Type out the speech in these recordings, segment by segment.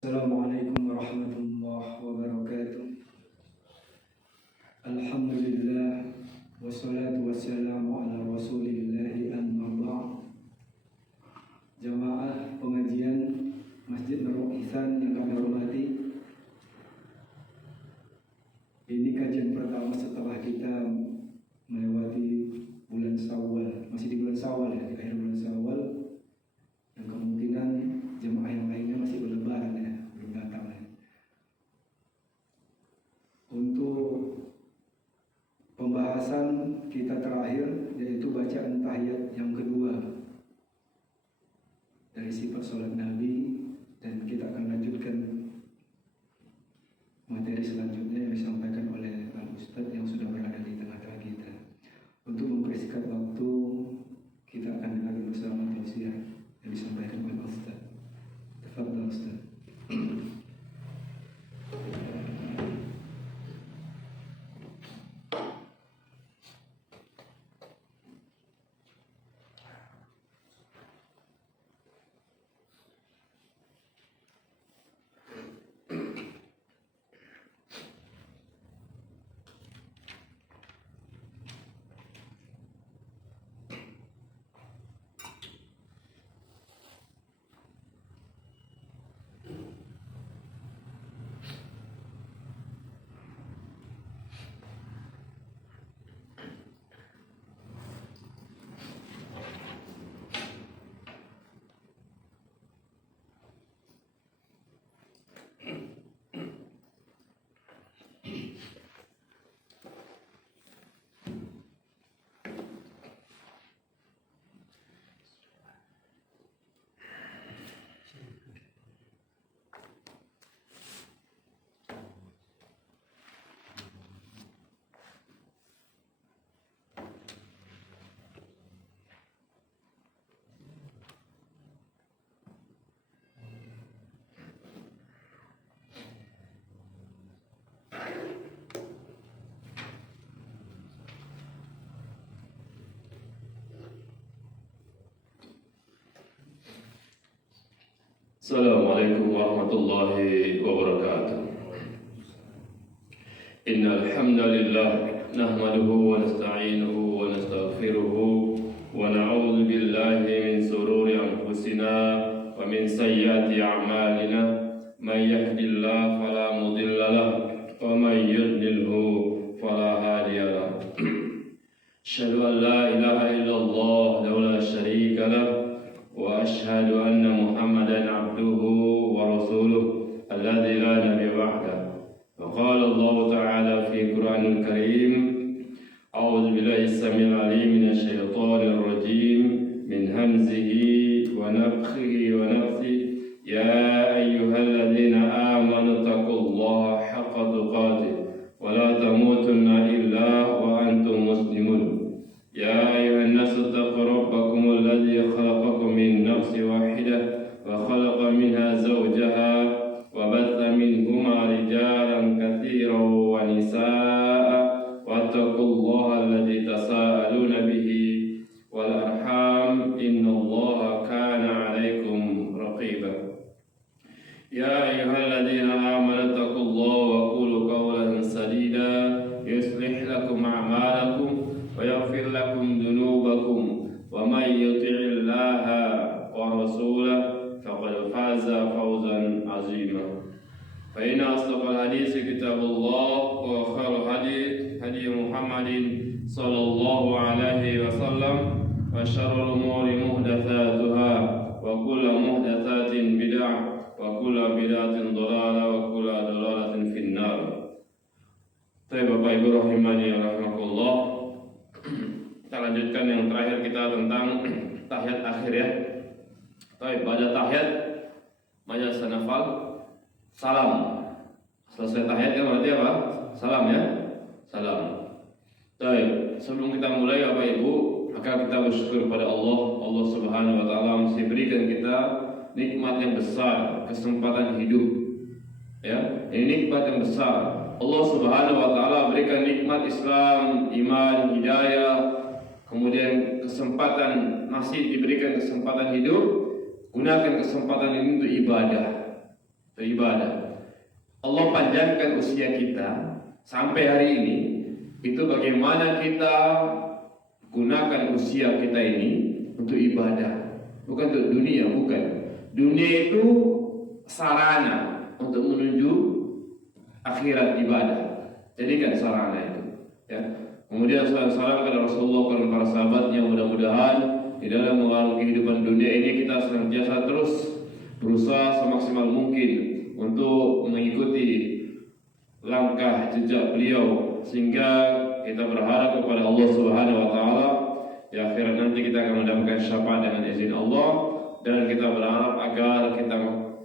Assalamualaikum warahmatullahi wabarakatuh. Alhamdulillah wassalatu wassalamu ala rasulillahi amma ba'd. Jamaah pengajian Masjid Nurul Ihsan yang kami hormati, ini kajian pertama setelah kita melewati bulan Syawal. Masih di bulan Syawal ya, di akhir bulan Syawal, dan kemungkinan jemaah yang lainnya masih berlebaran ya, belum datang ya. Untuk pembahasan kita terakhir, yaitu bacaan tahiyat yang kedua dari sifat sholat Nabi, dan kita akan lanjutkan materi selanjutnya yang disampaikan oleh Al Ustadz yang sudah berada di tengah-tengah kita. Untuk mempersingkat waktu, kita akan dengar bersama tausiah yang disampaikan oleh Ustadz. Tafadhal Ustadz. Assalamualaikum warahmatullahi wabarakatuh. Innal hamdalillah nahmaduhu wa nasta'inuhu wa nastaghfiruhu wa na'udzu billahi min shururi anfusina wa min sayyiati a'malina. May yahdihillahu fala mudilla lahu wa may yudlilhu fala hadiya lahu. Asyhadu an la ilaha illallah wa la syarika lahu wa asyhadu anna Muhammadan abduhu wa rasuluh alladzi la nabiyya ba'dahu. Wa qala Allah ta'ala fi Qur'anil Karim, a'udzu billahi as-sami'il 'alim minasy syaithanir rajim min hamzihi wa nafthihi wa nafthihi. Ya ayyuhalladzina amanu taqullaha haqqa tuqatih wa la tamutunna illa wa antum muslimun. Ya ayuhan nasu taqu rabbakumul ladzi khalaqakum min nafsin wahidah wa khalaqa minha zawjaha wa batha minhuma rijalan katsiran wa nisaa'a wattaqullaha alladzi tasaaluna bihi wal arham innallaha kana 'alaikum raqiba. Ya ayyuhalladzina amanu taqullaha wa qulu qawlan sadida yuslih lakum a'malakum wa yaghfir lakum dhunubakum wa may yuti'illaha wa rasulahu faqad faza fawzan 'azima. Fa inna asdaqal hadits kitabullah wa khairul hadi Muhammadin sallallahu alaihi wasallam wa syarrul umuri muhdatsatuha wa kullu muhdatsatin bid'ah wa kullu bid'atin dhalalah wa kullu dhalalatin finnar. Bapak Ibu rahimani rahimakumullah. Kita lanjutkan yang terakhir kita tentang tahiyat akhir ya. Pada tahiyat maja sanafal salam. Selesai tahiyat kan berarti apa? Salam ya. Salam. Sebelum kita mulai Bapak Ibu, maka kita bersyukur pada Allah. Allah Subhanahu wa taala masih berikan kita nikmat yang besar, kesempatan hidup. Ya, ini nikmat yang besar. Allah Subhanahu wa taala berikan nikmat Islam, iman, hidayah, kemudian kesempatan, masih diberikan kesempatan hidup. Gunakan kesempatan ini untuk ibadah. itu ibadah. Allah panjangkan usia kita sampai hari ini, itu bagaimana kita gunakan usia kita ini untuk ibadah, bukan untuk dunia, bukan. Dunia itu sarana untuk menuju akhirat ibadah. Jadikan sarana itu, ya. Kemudian salam kepada Rasulullah dan para sahabatnya, mudah-mudahan di dalam mengarungi kehidupan dunia ini kita senantiasa terus berusaha semaksimal mungkin untuk mengikuti langkah jejak beliau, sehingga kita berharap kepada Allah Subhanahu wa taala di akhirat nanti kita akan mendapatkan syafaat dengan izin Allah, dan kita berharap agar kita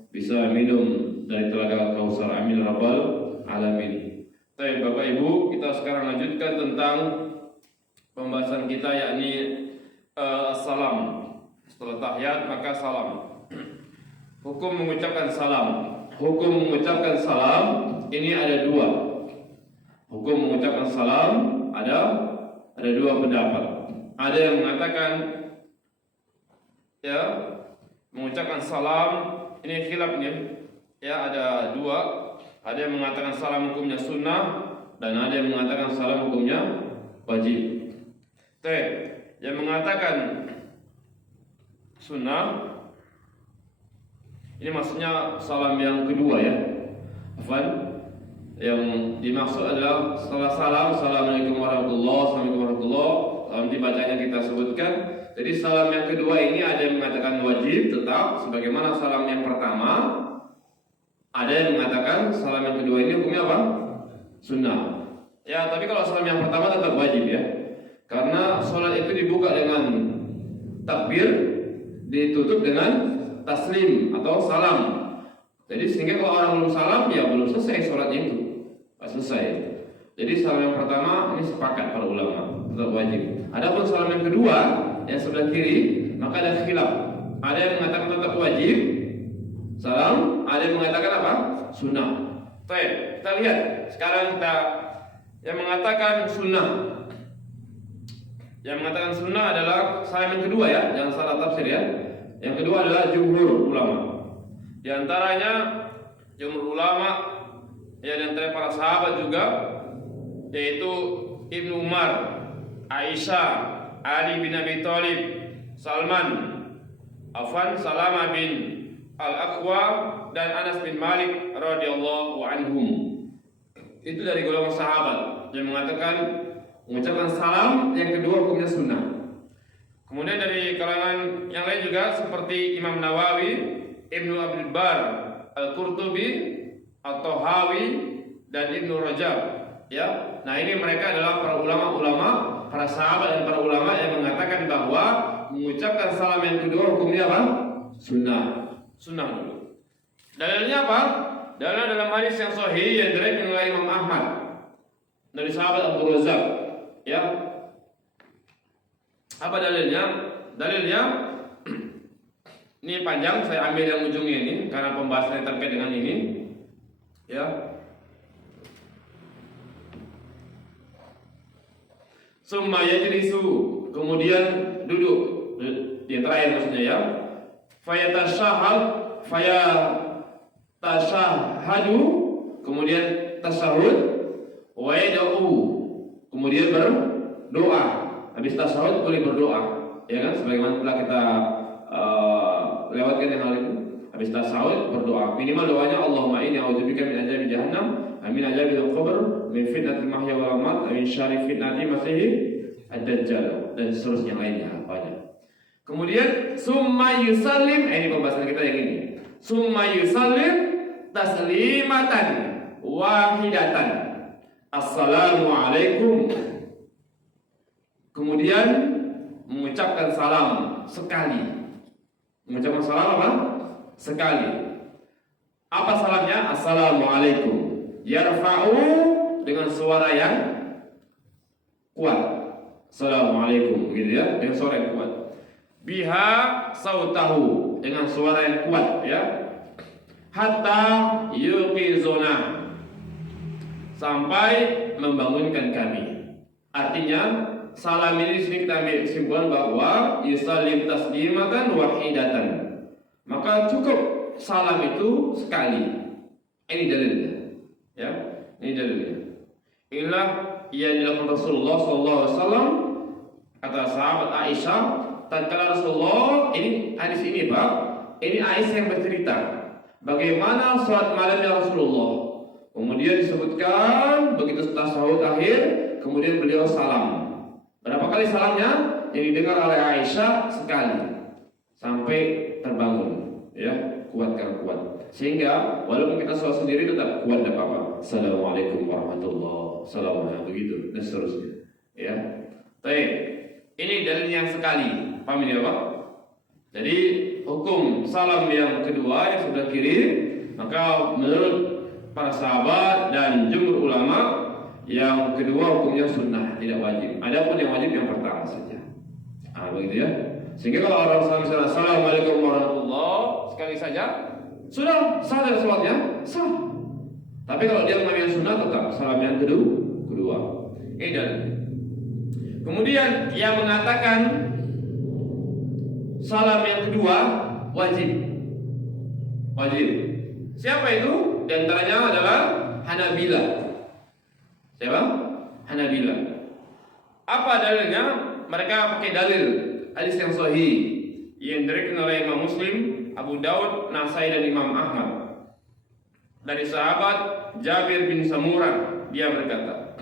bisa minum dari telaga Kautsar, amin rabbal alamin. Baik Bapak Ibu, kita sekarang lanjutkan tentang pembahasan kita, yakni salam. Setelah tahiyat maka salam. Hukum mengucapkan salam. Hukum mengucapkan salam ini ada dua. Hukum mengucapkan salam ada dua pendapat. Ada yang mengatakan ya, mengucapkan salam ini khilafnya. Ya, ada dua. Ada yang mengatakan salam hukumnya sunnah, dan ada yang mengatakan salam hukumnya wajib. Yang mengatakan sunnah ini maksudnya salam yang kedua, ya. Afwan. Yang dimaksud adalah setelah salam, assalamualaikum warahmatullahi wabarakatuh, nanti bacanya kita sebutkan. Jadi salam yang kedua ini ada yang mengatakan wajib tetap sebagaimana salam yang pertama. Ada yang mengatakan salam yang kedua ini hukumnya apa? Sunnah. Ya, tapi kalau salam yang pertama tetap wajib, ya. Karena sholat itu dibuka dengan takbir, ditutup dengan taslim atau salam. Jadi sehingga kalau orang belum salam, ya belum selesai sholatnya itu. Tidak selesai. Jadi salam yang pertama ini sepakat para ulama tetap wajib. Adapun salam yang kedua yang sebelah kiri, maka ada khilaf. Ada yang mengatakan tetap wajib salam, ada yang mengatakan apa? Sunnah. Baik, kita lihat. Sekarang kita yang mengatakan sunnah. Yang mengatakan sunnah adalah salam yang kedua, ya. Jangan salah tafsir, ya. Yang kedua adalah jumhur ulama. Di antaranya jumhur ulama, ya, di antara para sahabat juga, yaitu Ibnu Umar, Aisyah, Ali bin Abi Thalib, Salama bin Al-Aqwa, dan Anas bin Malik radhiyallahu anhum. Itu dari golongan sahabat yang mengatakan mengucapkan salam yang kedua hukumnya sunnah. Kemudian dari kalangan yang lain juga seperti Imam Nawawi, Ibnu Abdul Bar, Al-Qurtubi, At-Tahawi, dan Ibnu Rajab, ya. Nah, ini mereka adalah para ulama-ulama, para sahabat dan para ulama yang mengatakan bahwa mengucapkan salam yang kedua hukumnya apa? Sunnah dulu. Dalilnya apa? Dalilnya dalam hadis yang sahih yang diriwayatkan oleh Imam Ahmad dari sahabat Abdul Razak, ya. Apa dalilnya? Dalilnya ini panjang, saya ambil yang ujungnya ini karena pembahasannya terkait dengan ini, ya. Summa yajlisu, kemudian duduk, yang terakhir maksudnya, ya. Fayatashahadu, kemudian tasahud, wa yad'u, kemudian berdoa. Habis tasahud boleh berdoa, ya kan? Sebagaimana telah kita lewatkan yang hal itu. Habis tasahud berdoa. Minimal doanya Allahumma inni a'udzubika min adzabi jahannam, min adzabil qabr, min fitnatil mahya wal mamat, min syarri fitnati masiihid ad-dajjal, dan seterusnya lainnya banyak. Kemudian summa yusallim, ini pembahasan kita yang ini. Summa yusallim taslimatan wahidatan. Assalamualaikum. Kemudian mengucapkan salam sekali. Mengucapkan salam apa? Sekali. Apa salamnya? Assalamualaikum. Yarfa'u dengan suara yang kuat. Assalamualaikum, gitu, ya, dengan suara yang kuat. Biha sautahu, dengan suara yang kuat, ya. Hatta yuqizuna, sampai membangunkan kami. Artinya salam ini sini kita ambil kesimpulan bahwa yusallim taslimatan wahidatan. Maka cukup salam itu sekali. Ini dalilnya. Ya, ini dalilnya. Inilah yang dilakukan Rasulullah SAW. Kata sahabat Aisyah, tatkala Rasulullah, ini hadis ini Pak, ini Aisyah yang bercerita bagaimana sholat malamnya Rasulullah. Kemudian disebutkan begitu setelah sahur akhir, kemudian beliau salam. Berapa kali salamnya? Yang didengar oleh Aisyah sekali sampai terbangun, ya, kuatkan kuat. Sehingga walaupun kita sholat sendiri tetap kuat, tidak apa-apa. Assalamualaikum warahmatullahi wabarakatuh, begitu dan seterusnya. Ya, baik. Ini dalil yang sekali, paham ini Pak? Jadi hukum salam yang kedua yang sebelah kiri, maka menurut para sahabat dan jumhur ulama, yang kedua hukumnya sunnah, tidak wajib. Adapun yang wajib yang pertama saja. Begitu ya. Sehingga kalau orang salam misalnya Assalamualaikum warahmatullahi sekali saja, sudah sah dari sholatnya, sah. Tapi kalau dia mengambil sunnah tetap salam yang kedua. Ini dalil. Kemudian yang mengatakan salam yang kedua wajib. Siapa itu? Di antaranya adalah Hanabilah. Siapa? Hanabilah. Apa dalilnya? Mereka pakai dalil hadis yang sahih yang diriwayatkan oleh Imam Muslim, Abu Daud, Nasai dan Imam Ahmad dari sahabat Jabir bin Samurah. Dia berkata,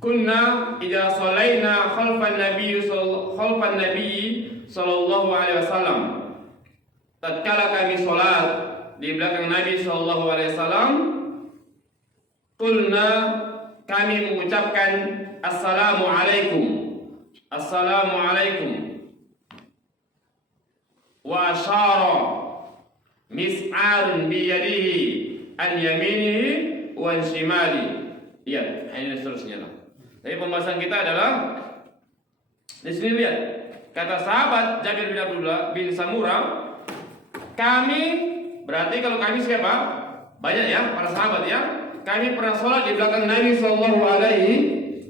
kunna idza shalaina khalfan nabiy sallallahu alaihi wasallam. Tatkala kami salat di belakang Nabi sallallahu alaihi wasallam, qulna, kami mengucapkan assalamu alaikum wa asyara mis'arun bi yadihi an yaminihi wa an shimali. Lihat, ini seterusnya lah. Jadi pembahasan kita adalah di sini, lihat kata sahabat Jabir bin Abdullah bin Samurah, kami, berarti kalau kami siapa? Banyak ya para sahabat ya. Kami pernah sholat di belakang Nabi Sallallahu Alaihi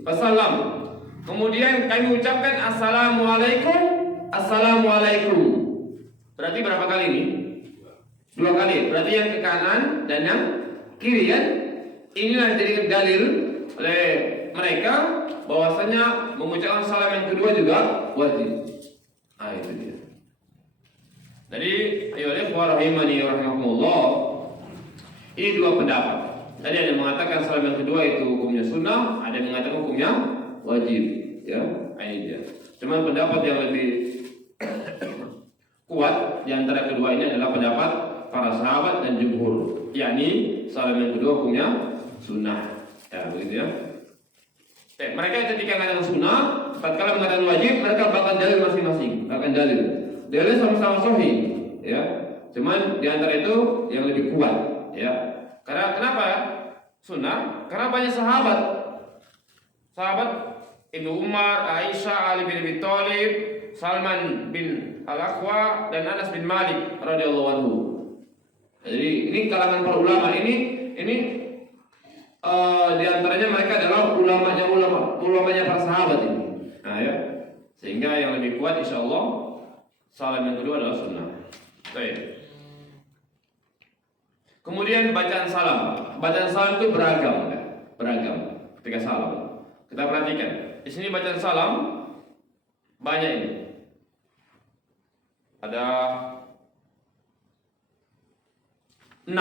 Wasallam. Kemudian kami ucapkan assalamualaikum. Berarti berapa kali ini? 2 kali. Berarti yang ke kanan dan yang kiri kan? Inilah jadi dalil oleh mereka bahwasanya mengucapkan salam yang kedua juga wajib. Itu dia. Jadi, ayolah warahimani warahmatullah. Ini 2 pendapat. Tadi ada yang mengatakan salam yang kedua itu hukumnya sunnah, ada yang mengatakan hukumnya wajib. Ya, ini dia. Cuma pendapat yang lebih kuat di antara kedua ini adalah pendapat para sahabat dan jumhur, yakni salam yang kedua hukumnya sunnah. Ya, begitu ya. Mereka ketika mengatakan sunnah, tatkala mengatakan wajib, mereka bahkan dalil masing-masing, bahkan dalil sama-sama sahih, ya. Cuman di antara itu yang lebih kuat, ya. Karena kenapa sunnah? Karena banyak sahabat Ibnu Umar, Aisyah, Ali bin Abi Thalib, Salman bin Al-Aqwa dan Anas bin Malik radhiyallahu anhu. Jadi ini kalangan para ulama ini di antaranya mereka adalah ulamanya para sahabat ini. Nah, ya. Sehingga yang lebih kuat insyaallah salam yang kedua adalah sunnah. Baik. Kemudian bacaan salam. Bacaan salam itu beragam ketika salam. Kita perhatikan. Di sini bacaan salam banyak ini. Ada 6.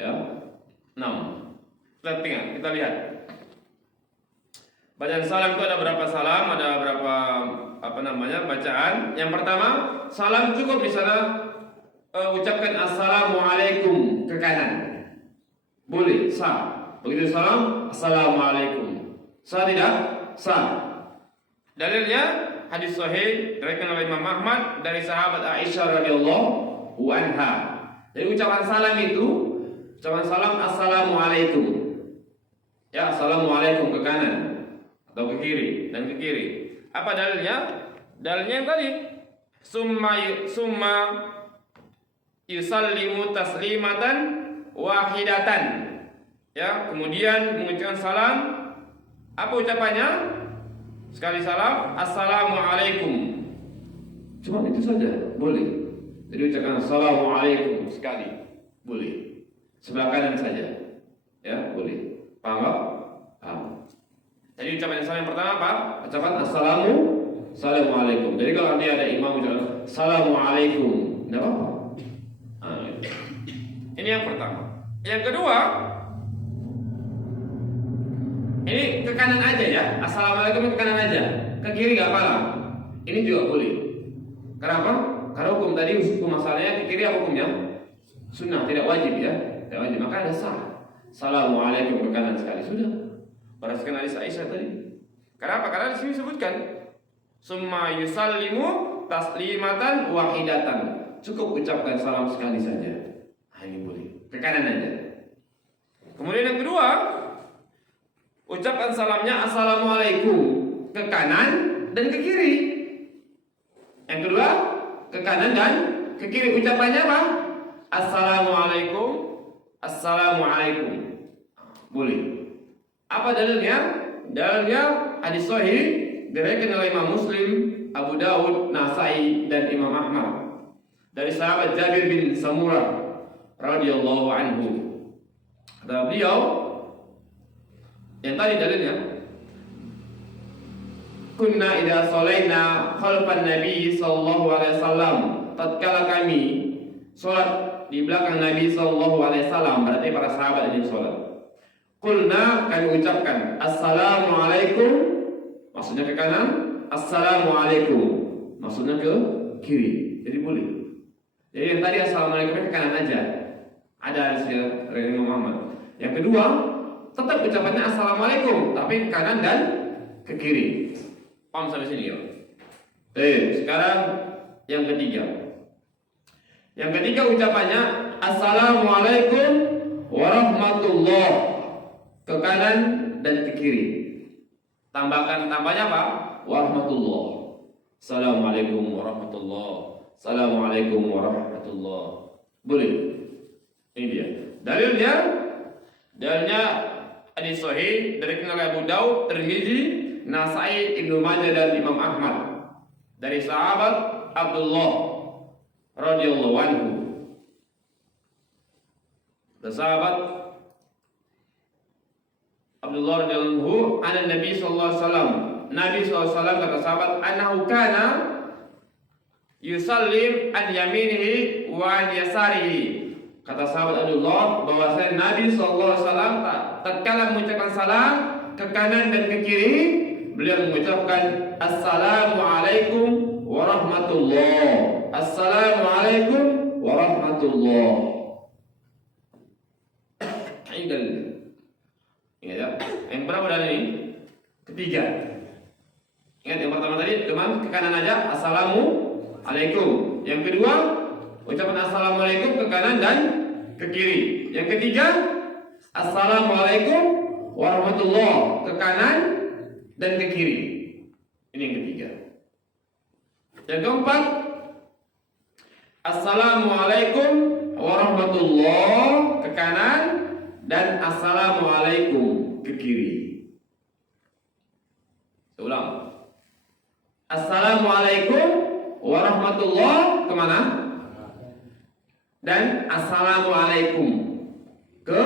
Ya, 6. Kita lihat. Bacaan salam itu ada berapa salam, ada berapa bacaan. Yang pertama, salam cukup misalnya ucapkan assalamualaikum ke kanan. Boleh, sah. Begitu salam, assalamualaikum. Sah tidak? Sah. Dalilnya hadis sahih diriwayatkan oleh Imam Ahmad dari sahabat Aisyah radhiyallahu anha. Jadi ucapan salam itu, ucapan salam assalamualaikum. Ya, assalamualaikum ke kanan atau ke kiri dan ke kiri. Apa dalilnya? Dalilnya yang tadi. Summa yusallimu taslimatan wahidatan. Ya, kemudian mengucapkan salam. Apa ucapannya? Sekali salam, assalamualaikum. Cuma itu saja, boleh. Jadi ucapkan Assalamualaikum sekali, boleh. Sebelah kanan saja, ya boleh. Paham nggak? Paham. Jadi ucapan yang pertama apa? Ucapan Assalamualaikum. Jadi kalau nanti ada imam ucapkan Assalamualaikum, tidak apa-apa. Ini yang pertama. Yang kedua, ini ke kanan aja ya. Assalamualaikum ke kanan aja. Ke kiri nggak apa-apa. Ini juga boleh. Kenapa? Karena hukum tadi hukum masalahnya ke kiri apa hukumnya? Sunnah, tidak wajib ya. Tidak wajib. Maka ada sah. Assalamualaikum ke kanan sekali sudah. Berdasarkan hadis Aisyah tadi. Kenapa? Karena di sini disebutkan summa yusallimu taslimatan wahidatan. Cukup ucapkan salam sekali saja. Nah, ini boleh. Ke kanan aja. Kemudian yang kedua, ucapkan salamnya Assalamualaikum ke kanan dan ke kiri. Yang kedua, ke kanan dan ke kiri. Ucapannya apa? Assalamualaikum, Assalamualaikum. Boleh. Apa dalilnya? Dalilnya hadis sahih diriwayatkan oleh Imam Muslim, Abu Daud, Nasai dan Imam Ahmad dari sahabat Jabir bin Samurah radhiyallahu anhu. Kata beliau, yang tadi dalilnya, kunna idza shalaina khalfan nabi sallallahu alaihi wasallam, tatkala kami salat di belakang Nabi sallallahu alaihi wasallam, berarti para sahabat yang salat. Qulna, kami ucapkan Assalamualaikum, maksudnya ke kanan, Assalamualaikum, maksudnya ke kiri. Jadi boleh. Jadi yang tadi Assalamualaikum ke kanan aja. Ada hasilnya dari Imam Ahmad. Yang kedua, tetap ucapannya Assalamualaikum, tapi ke kanan dan ke kiri. Paham sampai sini ya? Sekarang yang ketiga. Yang ketiga ucapannya Assalamualaikum warahmatullahi, ke kanan dan ke kiri. Tambahnya apa? Warahmatullah. Assalamualaikum warahmatullah. Assalamualaikum warahmatullah. Boleh. Ini dia. Dalilnya hadis sahih dari Abu Daud, Tirmizi, Nasai, Ibnu Majah dan Imam Ahmad dari sahabat Abdullah radhiyallahu anhu. Sahabat Abdullah radhiyallahu anhu, an Nabi sallallahu alaihi wasallam. Nabi sallallahu alaihi wasallam kata sahabat, annahu kana yusallim an yaminihi wa an yasarihi. Kata sahabat Abdullah bahwasanya Nabi sallallahu alaihi wasallam tatkala mengucapkan salam ke kanan dan ke kiri, beliau mengucapkan Assalamualaikum warahmatullah. Assalamualaikum warahmatullah. Ini dalil. Ingat ya? Yang berapa dalil ini? Ketiga. Ingat yang pertama tadi cuma ke kanan aja Assalamualaikum. Yang kedua ucapan Assalamualaikum ke kanan dan ke kiri. Yang ketiga Assalamualaikum warahmatullah, ke kanan dan ke kiri. Ini yang ketiga. Yang keempat Assalamualaikum warahmatullah ke kanan dan Assalamualaikum ke kiri. Saya ulang. Assalamualaikum warahmatullah kemana? Dan Assalamualaikum ke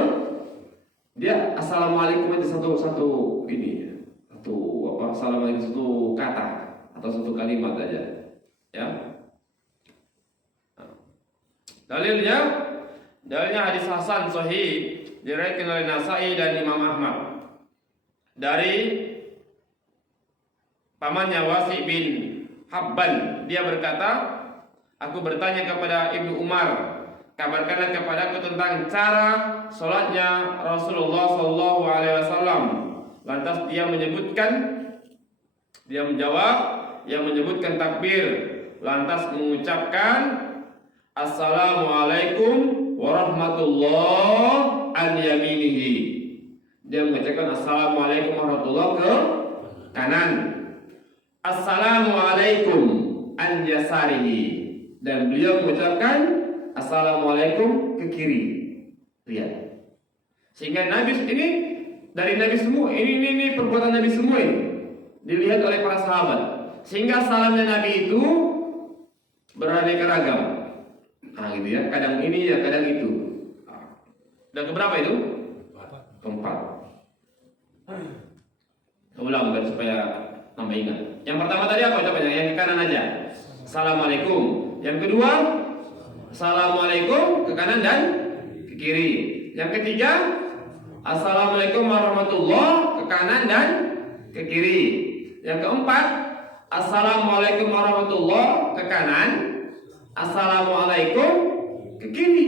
dia. Assalamualaikum itu satu ini, satu apa? Assalamualaikum satu kata atau satu kalimat aja, ya. Dalilnya hadis Hasan Sahih diriwayatkan oleh Nasai dan Imam Ahmad dari pamannya Wasi bin Habban. Dia berkata, aku bertanya kepada Ibnu Umar, kabarkanlah kepadaku tentang cara sholatnya Rasulullah Sallallahu Alaihi Wasallam. Lantas dia menjawab, yang menyebutkan takbir, lantas mengucapkan Assalamualaikum warahmatullah an yaminihi. Dia mengucapkan Assalamualaikum warahmatullah ke kanan, Assalamualaikum an yasarihi, dan beliau mengucapkan Assalamualaikum ke kiri. Lihat. Sehingga Nabi ini dari Nabi semua, ini perbuatan Nabi semua ini dilihat oleh para sahabat. Sehingga salamnya Nabi itu beraneka ragam. Nah gitu ya, kadang ini ya kadang itu. Dan keberapa itu? Keempat. Ulang biar supaya tambah ingat. Yang pertama tadi apa ucapannya? Yang ke kanan aja. Assalamualaikum. Yang kedua, Assalamualaikum ke kanan dan ke kiri. Yang ketiga, Assalamualaikum warahmatullahi ke kanan dan ke kiri. Yang keempat, Assalamualaikum warahmatullahi ke kanan, Assalamualaikum ke kiri.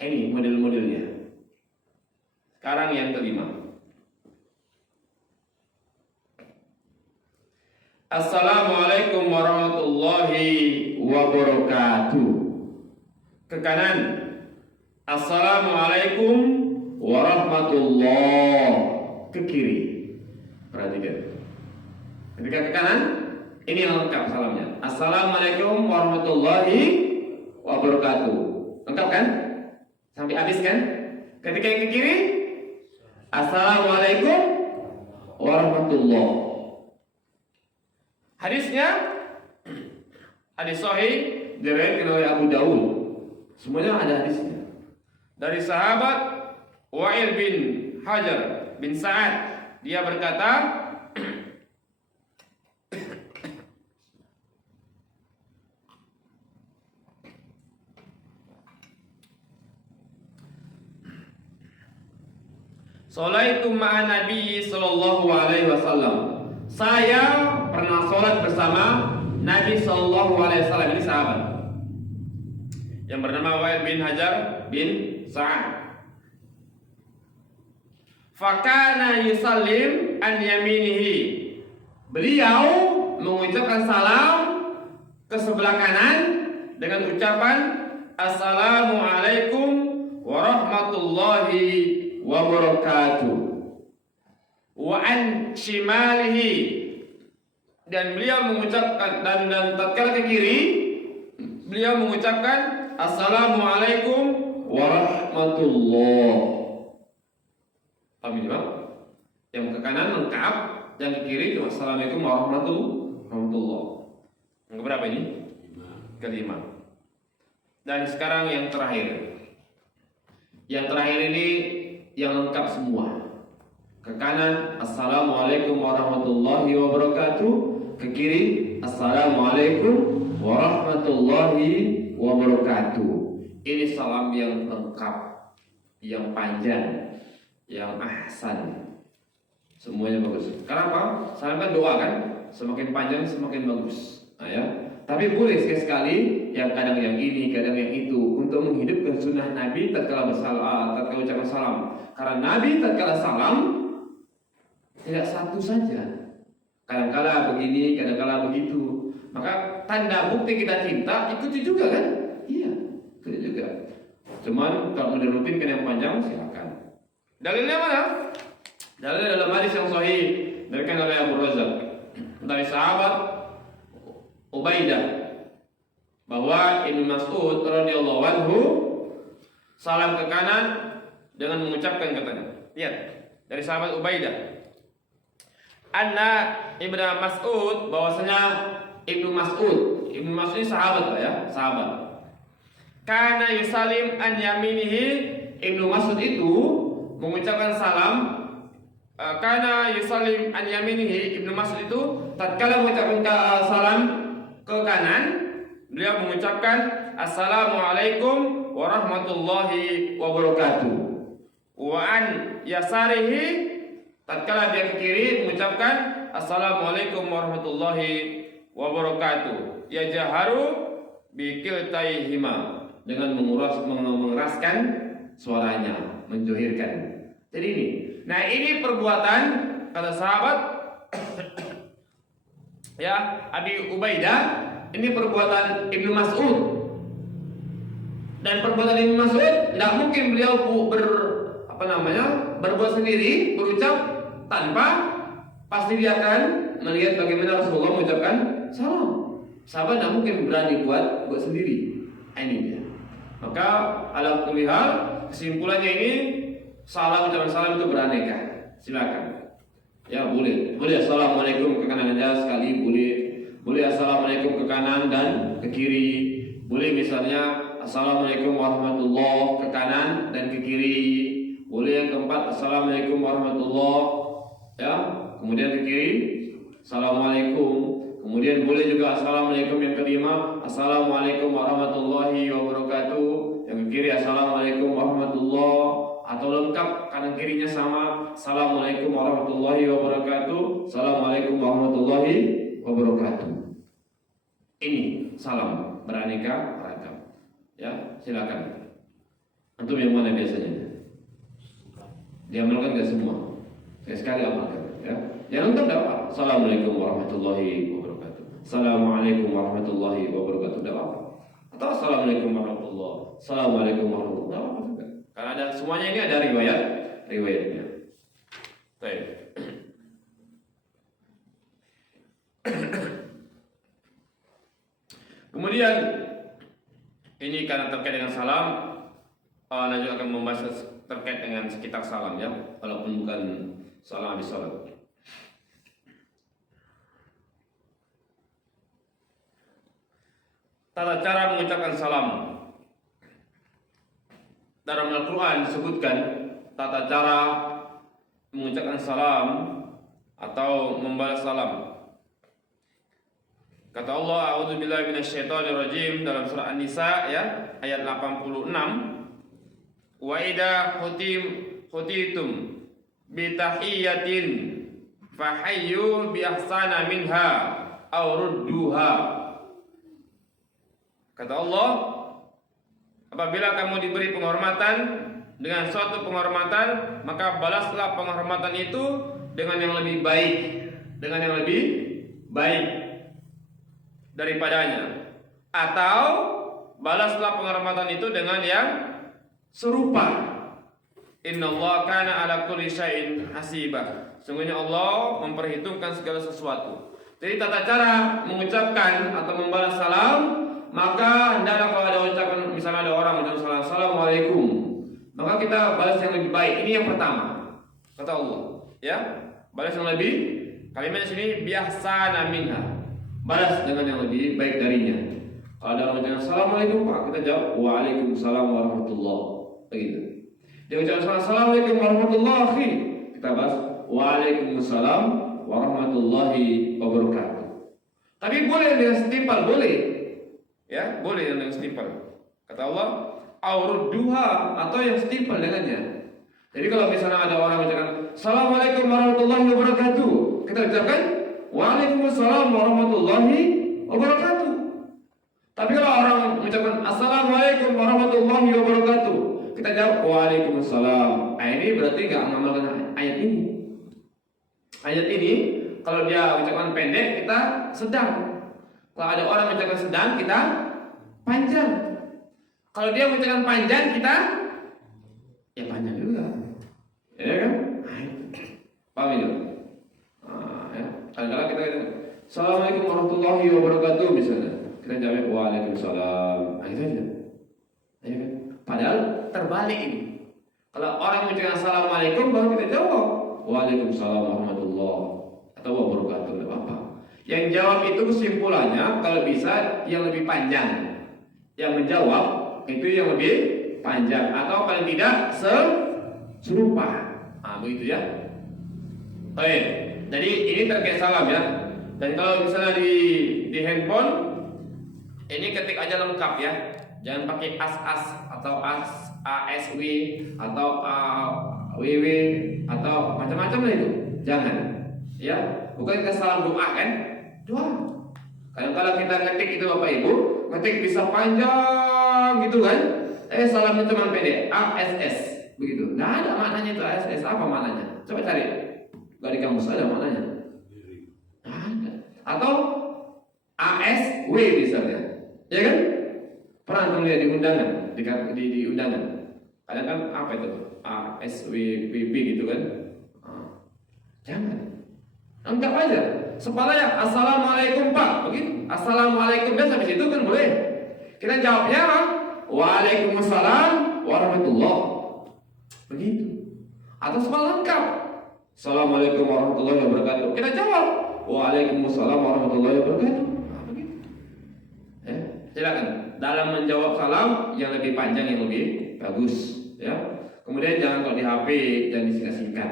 Ini model-modelnya. Sekarang yang kelima. Assalamualaikum warahmatullahi wabarakatuh. Ke kanan, Assalamualaikum warahmatullahi. Ke kiri. Perhatikan. Ketika ke kanan, ini yang lengkap salamnya. Assalamualaikum warahmatullahi wabarakatuh. Lengkap kan? Sampai habis kan? Ketika yang ke kiri, Assalamualaikum warahmatullahi. Hadisnya hadis sahih diriwayatkan oleh Abu Dawud. Semuanya ada hadisnya. Dari sahabat Wa'il bin Hajar bin Sa'ad, dia berkata, Sholaitu ma'an Nabi sallallahu alaihi wasallam. Saya pernah sholat bersama Nabi sallallahu alaihi wasallam. Ini sahabat yang bernama Wa'il bin Hajar bin Sa'ad. Fakana yusallim an yaminihi. Beliau mengucapkan salam ke sebelah kanan dengan ucapan Assalamualaikum warahmatullahi wabarakatuh. Wa an shimalihi, dan beliau mengucapkan dan tatkala ke kiri beliau mengucapkan Assalamualaikum warahmatullahi. Paham ini Bang? Yang ke kanan lengkap, yang ke kiri cuma Assalamualaikum warahmatullahi. Yang keberapa ini? Kelima. Dan sekarang yang terakhir. Yang terakhir ini yang lengkap semua. Ke kanan Assalamualaikum warahmatullahi wabarakatuh. Ke kiri Assalamualaikum warahmatullahi wabarakatuh. Ini salam yang lengkap, yang panjang, yang ahsan. Semuanya bagus. Kenapa? Salam kan doa kan? Semakin panjang semakin bagus. Nah, ya. Tapi boleh sekali-sekali yang kadang yang ini, kadang yang itu, untuk menghidupkan sunnah Nabi tatkala tatkala ucapan salam. Karena Nabi tatkala salam tidak satu saja. Kadang-kala begini, kadang-kala begitu. Maka tanda bukti kita cinta ikuti juga kan? Iya, ikuti juga. Cuman kalau udah rutin kan yang panjang silakan. Dalilnya mana? Dalil dalam hadis yang sahih diriwayatkan oleh Abu Razak dari sahabat Ubaidah bahwa Ibnu Mas'ud radhiyallahu anhu salam ke kanan dengan mengucapkan katanya. Lihat dari sahabat Ubaidah. Anna Ibnu Mas'ud, bahwasanya Ibnu Mas'ud ini sahabat Pak ya, sahabat. Kana yusalim an yaminihi, Ibnu Mas'ud itu mengucapkan salam. Kana yusalim an yaminihi, Ibnu Mas'ud itu tatkala mengucapkan salam ke kanan, beliau mengucapkan Assalamualaikum warahmatullahi wabarakatuh. Wa an yasarihi, tatkala dia ke kiri mengucapkan Assalamualaikum warahmatullahi wabarakatuh. Ya jaharu bikiltaihima, dengan mengeraskan suaranya, menjohirkan. Jadi ini. Nah, ini perbuatan kata sahabat ya Abi Ubaidah, ini perbuatan Ibnu Mas'ud. Dan perbuatan Ibnu Mas'ud tidak mungkin beliau berbuat sendiri, berucap tanpa pasti dia akan melihat bagaimana Rasulullah mengucapkan salam. Sahabat tidak mungkin berani buat sendiri. Ini dia. Maka ala kulli hal, kesimpulannya ini ucapan salam itu beraneka. Silakan. Ya boleh. Assalamualaikum ke kanan aja sekali boleh. boleh assalamualaikum ke kanan dan ke kiri. Boleh misalnya assalamualaikum warahmatullah ke kanan dan ke kiri. Boleh yang keempat assalamualaikum warahmatullah, ya, kemudian ke kiri assalamualaikum. Kemudian boleh juga assalamualaikum yang kelima assalamualaikum warahmatullahi wabarakatuh. Yang ke kiri assalamualaikum warahmatullah, atau lengkap kanan kirinya sama assalamualaikum warahmatullahi wabarakatuh, assalamualaikum warahmatullahi wabarakatuh. Ini salam beraneka ragam. Ya, silakan. Antum yang mana biasanya? Diamalkan nggak semua? Sekali amalkan. Ya, yang lengkap dapat. Assalamualaikum warahmatullahi wabarakatuh. Assalamualaikum warahmatullahi wabarakatuh. Dapat. Atau assalamualaikum warahmatullah. Assalamualaikum warahmatullah. Dapat. Karena ada semuanya ini ada riwayatnya. Baik. Kemudian ini karena terkait dengan salam, Anda juga akan membahas terkait dengan sekitar salam, ya, walaupun bukan salam habis salat. Tata cara mengucapkan salam. Dalam Al-Quran disebutkan tata cara mengucapkan salam atau membalas salam. Kata Allah, a'udzubillahi minasyaitonirrajim dalam surah An-Nisa, ya, ayat 86. Wa idza khutitum bi tahiyyatin fahayyu bi ahsana minha aw rudduha. Kata Allah, apabila kamu diberi penghormatan dengan suatu penghormatan, maka balaslah penghormatan itu dengan yang lebih baik, daripadanya, atau balaslah penghormatan itu dengan yang serupa. Innallaha kana ala kulli syai'in hasiba. Sungguhnya Allah memperhitungkan segala sesuatu. Jadi tata cara mengucapkan atau membalas salam, maka hendaklah kalau ada ucapan, misalnya ada orang mengucapkan salam, assalamualaikum, maka kita balas yang lebih baik. Ini yang pertama, kata Allah, ya, balas yang lebih. Kalimat sini biahsana minha, balas dengan yang lebih baik darinya. Kalau ada orang mengucapkan assalamualaikum, Pak, kita jawab waalaikumsalam warahmatullahi, begitu. Dia ucapkan assalamualaikum warahmatullahi, kita balas waalaikumsalam warahmatullahi wabarakatuh. Tapi boleh dengan setimpal, boleh. Ya, boleh dengan setimpal. Kata Allah, aurudduha, atau yang setimpal dengannya. Jadi kalau misalnya ada orang mengucapkan assalamualaikum warahmatullahi wabarakatuh, kita ucapkan waalaikumsalam warahmatullahi wabarakatuh. Tapi kalau orang mengucapkan assalamualaikum warahmatullahi wabarakatuh, kita jawab waalaikumsalam. Nah, ini berarti nggak mengamalkan ayat ini. Ayat ini kalau dia ucapkan pendek, kita sedang. Kalau ada orang mengucapkan sedang, kita panjang. Kalau dia mengucapkan panjang, kita ya panjang juga. Ya kan? Paham itu? Ya. Kadang-kadang kita assalamualaikum warahmatullahi wabarakatuh misalnya, kita jawab waalaikumsalam. Nah, itu aja. Ya kan? Padahal terbalik ini. Kalau orang mengucapkan assalamualaikum, baru kita jawab waalaikumsalam warahmatullahi atau wabarakatuh. Tidak apa-apa. Yang jawab itu kesimpulannya kalau bisa yang lebih panjang. Yang menjawab itu yang lebih panjang, atau paling tidak serupa. Nah, begitu ya. Oke. Jadi ini terkait salam, ya. Dan kalau misalnya di handphone ini ketik aja lengkap, ya. Jangan pakai as atau asw atau ww atau macam-macam lah itu. Jangan. Ya, bukan kita salam doa kan? Doa. Kadang-kadang kita ngetik itu Bapak Ibu, ngetik bisa panjang gitu kan? Salamnya cuma pendek, ASS begitu. Nggak ada maknanya itu ASS. Apa maknanya? Coba cari. Gak di kamus ada maknanya. Nggak ada. Atau ASW misalnya, ya kan? Pernah antum lihat di undangan, di undangan. Kadang kan apa itu? ASWPB gitu kan? Jangan. Anggap aja. Sepalanya assalamualaikum Pak, begitu. Assalamualaikum, dan sampai situ kan boleh. Kita jawabnya apa? Waalaikumsalam warahmatullahi, begitu. Atau sepala lengkap. Assalamualaikum warahmatullahi wabarakatuh. Kita jawab waalaikumsalam warahmatullahi wabarakatuh. Silakan. Dalam menjawab salam yang lebih panjang yang lebih bagus, ya. Kemudian jangan kalau di HP jangan disingkat-singkat,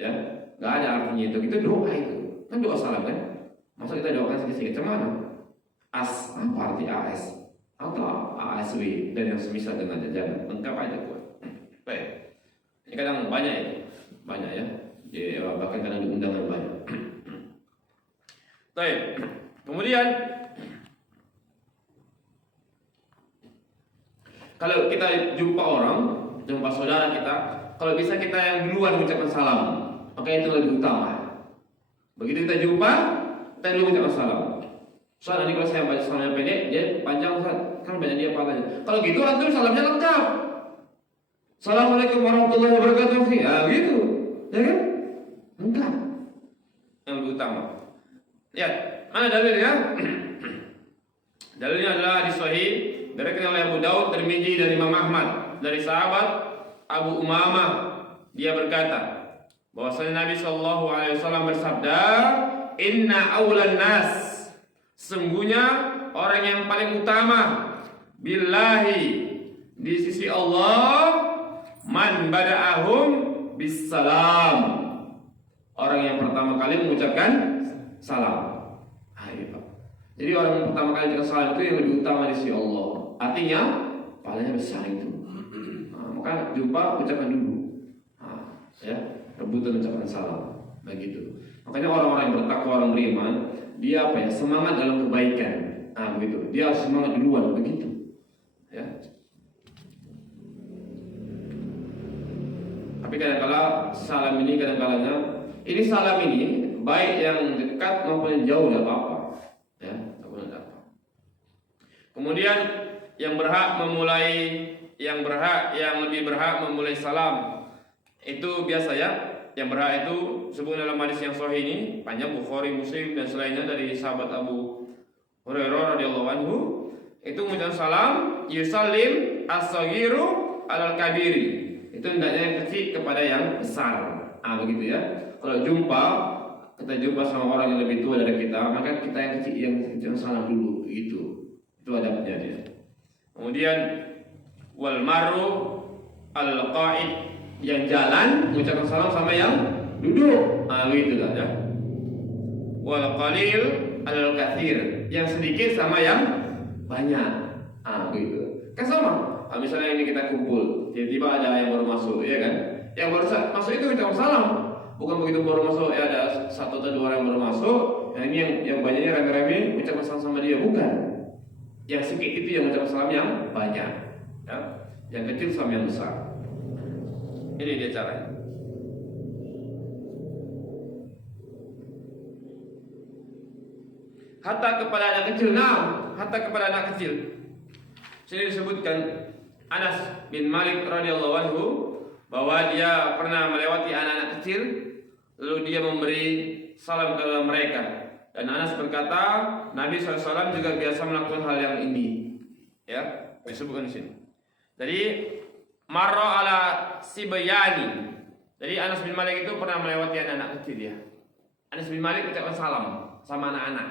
ya. Nggak ada artinya itu. Itu doa itu. Kan doa salam kan? Masa kita doakan singkat-singkat mana? Apa arti AS? Atau ASW dan yang semisal dengan jajan lengkap aja buat. Baik. Ini kadang banyak ya. Banyak ya. Bahkan kadang diundang banyak. Baik. Kemudian kalau kita jumpa orang, jumpa saudara kita, kalau bisa kita yang duluan mengucapkan salam, maka itu lebih utama. Begitu kita jumpa, kita dulu mengucapkan salam. Ustaz, nanti kalau saya baca salamnya pendek, dia panjang Ustaz, kan banyak dia palanya. Kalau gitu antum salamnya lengkap. Assalamualaikum warahmatullahi wabarakatuh. Gitu, ya kan? Lengkap. Yang lebih utama. Lihat, mana dalilnya? Dalilnya adalah di Sahih diriwayatkan oleh Abu Daud, Tirmidzi dan Imam Ahmad dari sahabat Abu Umamah. Dia berkata bahwasanya Nabi Shallallahu Alaihi Wasallam bersabda, Inna awlan nas, sungguhnya orang yang paling utama billahi di sisi Allah, man bada'ahum bisalam, orang yang pertama kali mengucapkan salam. Ayo. Jadi orang yang pertama kali mengucapkan salam itu yang lebih utama di sisi Allah. Artinya pahalanya besar itu. Maka jumpa ucapkan dulu. Ya, rebutan ucapkan salam. Begitu. Makanya orang-orang yang bertakwa, orang beriman, dia apa ya? Semangat dalam kebaikan. Begitu. Dia harus semangat duluan begitu. Ya. Tapi kadang-kala salam ini ini salam ini baik yang dekat maupun yang jauh tidak apa-apa. Ya, tidak apa-apa. Kemudian yang lebih berhak memulai salam itu biasa ya. Yang berhak itu sebagaimana dalam hadis yang sahih ini, panjang Bukhari, Muslim dan selainnya dari sahabat Abu Hurairah radhiyallahu anhu, itu mengucapkan salam yusallim as-saghiru alal kabiri. Itu hendaknya yang kecil kepada yang besar. Begitu ya. Kalau kita jumpa sama orang yang lebih tua dari kita, maka kita yang kecil yang salam dulu gitu. Itu adabnya dia. Kemudian wal maru al qa'id, yang jalan mengucapkan salam sama yang duduk. Gitu lah ya. Wal qalil al katsir, yang sedikit sama yang banyak. Gitu. Kan sama. Misalnya ini kita kumpul, tiba-tiba ada yang baru masuk, ya kan? Yang baru masuk itu ucapkan salam. Bukan begitu baru masuk, ya ada satu atau dua orang yang baru masuk. Nah ini yang banyaknya rame-rame ucapkan salam sama dia, bukan? Yang sedikit itu yang ucapkan salam yang banyak, ya? Yang kecil sama yang besar. Ini dia caranya. Hatta kepada anak kecil, hatta kepada anak kecil. Sini disebutkan Anas bin Malik radhiyallahu anhu bahwa dia pernah melewati anak-anak kecil, lalu dia memberi salam ke mereka. Dan Anas berkata, Nabi SAW juga biasa melakukan hal yang ini. Ya, disebutkan di sini. Jadi marra ala sibyani. Jadi Anas bin Malik itu pernah melewati anak-anak kecil ya. Anas bin Malik ucapkan salam sama anak-anak.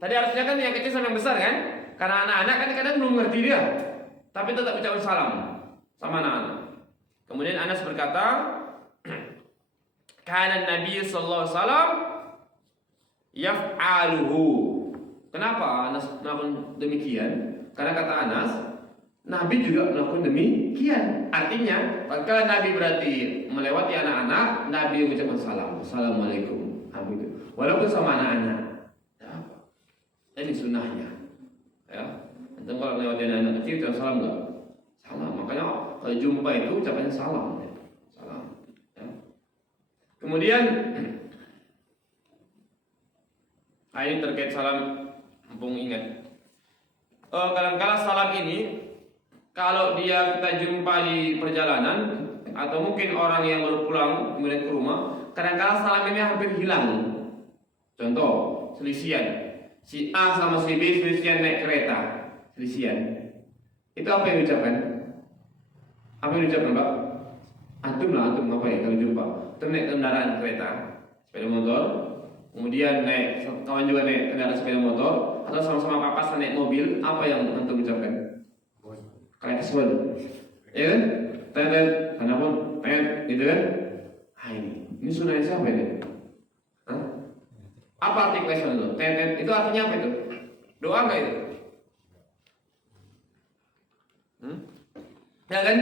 Tadi harusnya kan yang kecil sama yang besar kan? Karena anak-anak kan kadang belum ngerti dia, tapi tetap ucapkan salam sama anak-anak. Kemudian Anas berkata, kana Nabi sallallahu alaihi wasallam yaf'aluhu. Kenapa Anas melakukan demikian? Karena kata Anas, Nabi juga melakukan demikian. Artinya, kalau Nabi berarti melewati anak-anak, Nabi mengucapkan salam, assalamualaikum. Walaupun sama anak-anak. Ini sunnahnya. Ya. Antum kalau melewati anak kecil ucapkan salam enggak? Salam. Makanya kalau jumpa itu ucapannya salam. Salam. Ya. Kemudian ini terkait salam, mumpung ingat. Kadang-kala salam ini kalau kita jumpa di perjalanan atau mungkin orang yang baru pulang kemudian ke rumah, kadang-kala salam ini hampir hilang. Contoh, selisihan. Si A sama si B selisihan naik kereta, selisihan. Itu apa yang diucapkan? Apa yang diucapkan, Pak? Antum ngapain kalau jumpa? Antum naik kendaraan kereta, sepeda motor, kemudian kawan juga naik kendaraan sepeda motor, atau sama-sama papasan naik mobil, apa yang antum ucapkan? Klakson, ya kan? Tetet, karena pun tetet, gitu kan? Hai, ini sunahnya siapa ini? Hah? Apa arti klakson itu? Tetet, itu artinya apa itu? Doa nggak itu? Ya kan?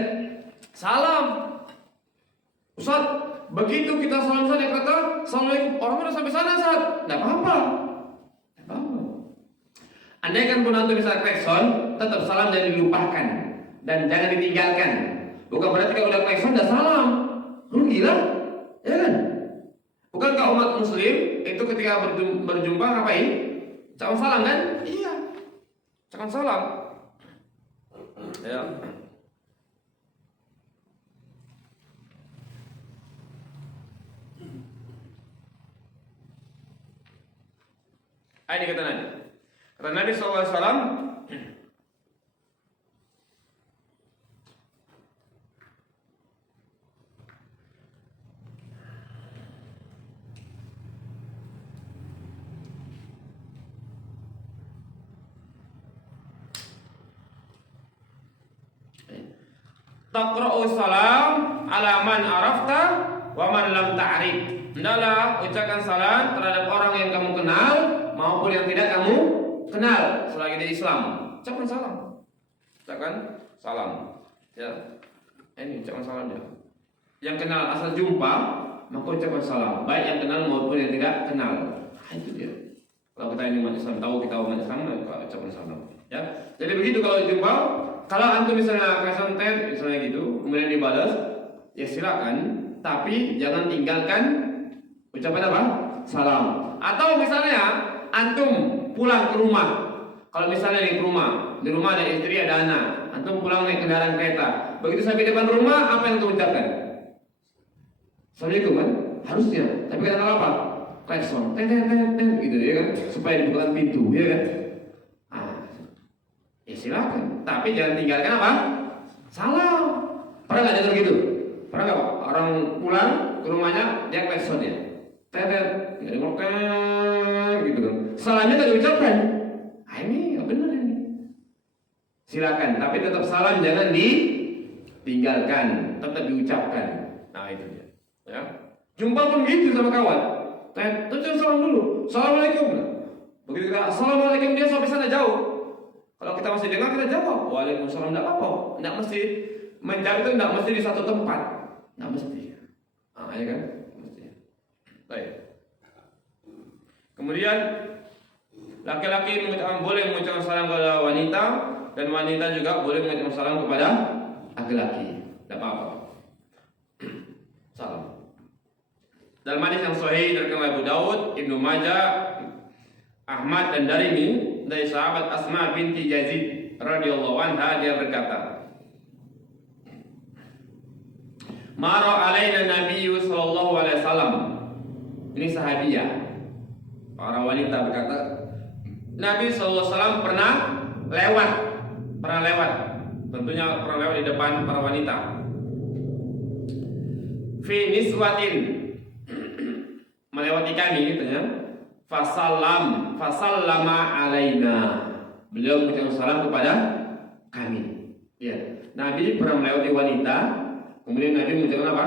Salam. Ustaz, begitu kita salam saja kata Assalamualaikum, orang udah sampai sana Ustaz. Nggak apa-apa. Nggak apa-apa. Andai kan pun antum bisa klakson, tetap salam jangan dilupakan dan jangan ditinggalkan. Bukan berarti kalau udah klakson udah salam. Rugi lah. Ya kan? Bukankah umat muslim itu ketika berjumpa ngapain? Ucapan salam kan? Iya. Ucapan salam. Ya. Ini kata Nabi. Kata Nabi SAW, taqra'u salam ala man arafta wa man lam ta'rif. Hendaklah ucapkan salam terhadap orang yang kamu kenal maupun yang tidak kamu kenal selagi di Islam. Ucapkan salam. Ucapkan salam. Ya. Ini ucapkan salam ya. Yang kenal asal jumpa maka ucapkan salam. Baik yang kenal maupun yang tidak kenal. Nah, itu dia. Kalau kita ini umat Islam tahu kita umat Islam maka ucapkan salam. Ya. Jadi begitu kalau jumpa. Kalau antum misalnya presented misalnya gitu, kemudian dibalas, ya silakan. Tapi jangan tinggalkan ucapan apa? Salam. Atau misalnya antum pulang ke rumah. Kalau misalnya di rumah ada istri, ada anak, antum pulang naik kendaraan kereta. Begitu sampai depan rumah, apa yang antum ucapkan? Assalamualaikum kan? Harusnya. Tapi kadang apa? Klakson, ten gitu ya kan? Supaya dibukakan pintu, ya kan? Ya silakan. Tapi jangan tinggalkan apa? Salam. Pernah nggak dengar gitu? Pernah nggak Pak? Orang pulang ke rumahnya dia klakson ya, tetet, nggak ngomong gitu kan? Salamnya nggak diucapkan. Ini nggak benar ini. Silakan, tapi tetap salam jangan ditinggalkan, tetap diucapkan. Nah itu dia. Ya. Jumpa pun gitu sama kawan. Tetet salam dulu. Assalamualaikum. Begitu kita assalamualaikum dia sampai sana jauh. Kalau kita masih dengar kita jawab waalaikumsalam, tidak apa-apa. Tidak mesti menjawab itu, tidak mesti di satu tempat. Tidak mesti. Ya kan? Mesti. Baik. Kemudian laki-laki boleh mengucapkan salam kepada wanita dan wanita juga boleh mengucapkan salam kepada laki-laki. Tidak apa-apa. Salam. Dalam hadis yang sahih dari Abu Daud, Ibnu Majah, Ahmad dan Darimi dari sahabat Asma binti Yazid radhiyallahu anha, dia berkata, Mara alaina Nabiyyu sallallahu alaihi wasallam. Ini sahabiah. Para wanita berkata, Nabi sallallahu alaihi wasallam pernah lewat. Tentunya pernah lewat di depan para wanita. Fi niswatin, melewati kami gitu ya. Fasallama alaina. Beliau mengucapkan salam kepada kami. Ya, Nabi pernah melewati wanita, kemudian Nabi mengucapkan apa?